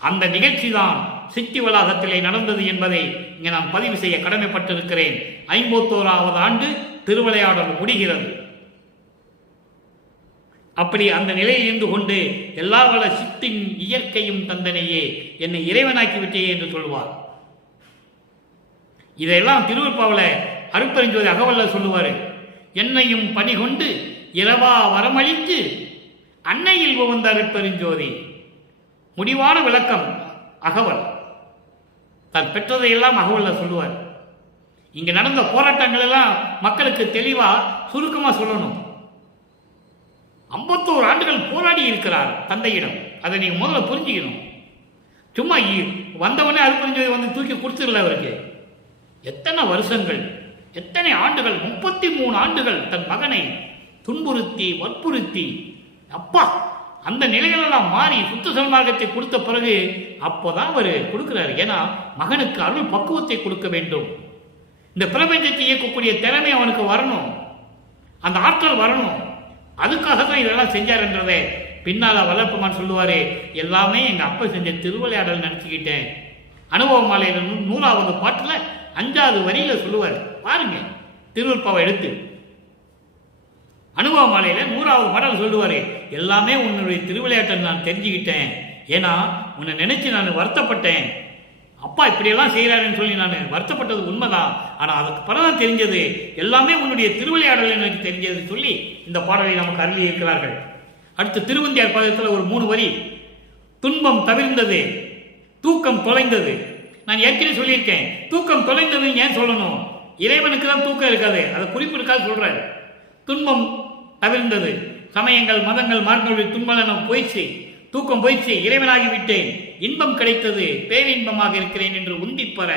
அந்த நிகழ்ச்சி தான் சித்தி வளாகத்திலே நடந்தது என்பதை இங்கே நான் பதிவு செய்ய கடமைப்பட்டிருக்கிறேன். 51வது ஆண்டு திருவிளையாடல் முடிகிறது. அப்படி அந்த நிலையில் இருந்து கொண்டு எல்லா வள சித்தின் இயற்கையும் தந்தனையே என்னை இறைவனாக்கி விட்டே என்று சொல்வார். இதையெல்லாம் திருவருட்பாவில் அருட்பெருஞ்சோதி அகவல்ல சொல்லுவார். என்னையும் பணி கொண்டு இரவா வரமளித்து அன்னையில் உவந்த அருட்பெருஞ்சோதி. முடிவான விளக்கம் அகவல். தான் பெற்றதையெல்லாம் அகவலில் சொல்லுவார். இங்கே நடந்த போராட்டங்கள் எல்லாம் மக்களுக்கு தெளிவாக சுருக்கமாக சொல்லணும். 51 ஆண்டுகள் போராடி இருக்கிறார் தந்தையிடம். அதை நீங்கள் முதல்ல புரிஞ்சுக்கணும். சும்மா வந்தவனே அருட்பெருஞ்சோதி வந்து தூக்கி கொடுத்துடல அவருக்கு. எத்தனை வருஷங்கள், எத்தனை ஆண்டுகள், 33 ஆண்டுகள் தன் மகனை துன்புறுத்தி வற்புறுத்தி, அப்பா அந்த நிலைகளெல்லாம் மாறி சுத்த சன்மார்க்கத்தை கொடுத்த பிறகு அப்போதான் அவர் கொடுக்கிறார். ஏன்னா மகனுக்கு அருள் பக்குவத்தை கொடுக்க வேண்டும். இந்த பிரபஞ்சத்தை இயக்கக்கூடிய திறமை அவனுக்கு வரணும், அந்த ஆற்றல் வரணும். அதுக்காக தான் இதெல்லாம் செஞ்சார் என்றதை பின்னால் வளர்ப்புமான் சொல்லுவாரு. எல்லாமே எங்கள் அப்பா செஞ்ச திருவிளையாடல் நினச்சிக்கிட்டேன். அனுபவ மாலையில் 100வது பாட்டில் 5வது வரியில் சொல்லுவார். பாருங்க, திருவருட்பாவை எடுத்து அனுபவ மாலையில் 100வது பாடல் சொல்லுவார். எல்லாமே உன்னுடைய திருவிளையாட்டை நான் தெரிஞ்சுக்கிட்டேன். ஏன்னா உன்னை நினைச்சு நான் வருத்தப்பட்டேன். அப்பா இப்படியெல்லாம் செய்கிறாருன்னு சொல்லி நான் வருத்தப்பட்டது உண்மைதான். ஆனால் அதுக்கு பிறகு தெரிஞ்சது எல்லாமே உன்னுடைய திருவிளையாடல் எனக்கு தெரிஞ்சது சொல்லி இந்த பாடலை நமக்கு அருளி இருக்கிறார்கள். அடுத்து திருவந்தியார் பாதத்தில் ஒரு 3 வரி. துன்பம் தவிர்ந்தது, தூக்கம் தொலைந்தது. நான் ஏற்கனவே சொல்லியிருக்கேன், தூக்கம் தொலைந்ததுன்னு ஏன் சொல்லணும்? இறைவனுக்கு தான் தூக்கம் இருக்காது, அதை குறிப்பிடுக்காது சொல்றாரு. துன்பம் தவிர்ந்தது, சமயங்கள் மதங்கள் மார்க்கங்களுடைய துன்பம் போயிடுச்சு, தூக்கம் போயிடுச்சு, இறைவனாகிவிட்டேன், இன்பம் கிடைத்தது, பேரின்பமாக இருக்கிறேன் என்று உந்திப்பற,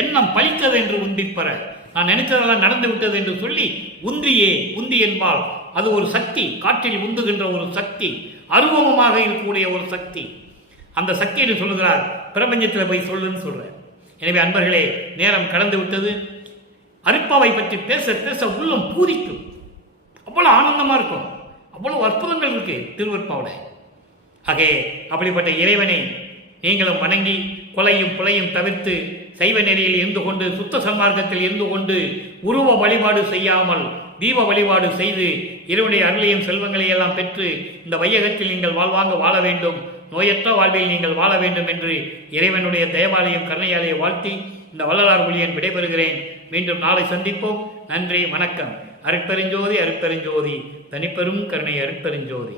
எண்ணம் பழித்தது என்று உந்திப்பற, நான் நினைத்ததெல்லாம் நடந்து விட்டது என்று சொல்லி உந்தியே, உந்தி என்பால் அது ஒரு சக்தி, காற்றில் உந்துகின்ற ஒரு சக்தி, அருவமாக இருக்கக்கூடிய ஒரு சக்தி. அந்த சக்தி என்று சொல்லுகிறார். பிரபஞ்சத்தில் போய் சொல்லுன்னு சொல்றார். எனவே அன்பர்களே, நேரம் கடந்து விட்டது. அருட்பாவை பற்றி பேச பேச உள்ளம் பூரிக்கும். அவ்வளவு ஆனந்தமா இருக்கும், அவ்வளவு அற்புதங்கள் இருக்கு திருவருட்பாவுல. ஆகவே அப்படிப்பட்ட இறைவனை நீங்களும் வணங்கி கொலையும் புலையும் தவிர்த்து சைவ நெறியில் இருந்து கொண்டு சுத்த சன்மார்க்கத்தில் இருந்து கொண்டு உருவ வழிபாடு செய்யாமல் தீப வழிபாடு செய்து இறைவனுடைய அருளையும் செல்வங்களை எல்லாம் பெற்று இந்த வையகத்தில் நீங்கள் வாழ்வாங்க வாழ வேண்டும், நோயற்ற வாழ்வில் நீங்கள் வாழ வேண்டும் என்று இறைவனுடைய தயவாலயம் கருணையாலையை வாழ்த்தி இந்த வள்ளலார் ஒளியன் விடைபெறுகிறேன். மீண்டும் நாளை சந்திப்போம். நன்றி, வணக்கம். அருட்பெருஞ்சோதி, அருட்பெருஞ்சோதி, தனிப்பெரும் கருணை அருட்பெருஞ்சோதி.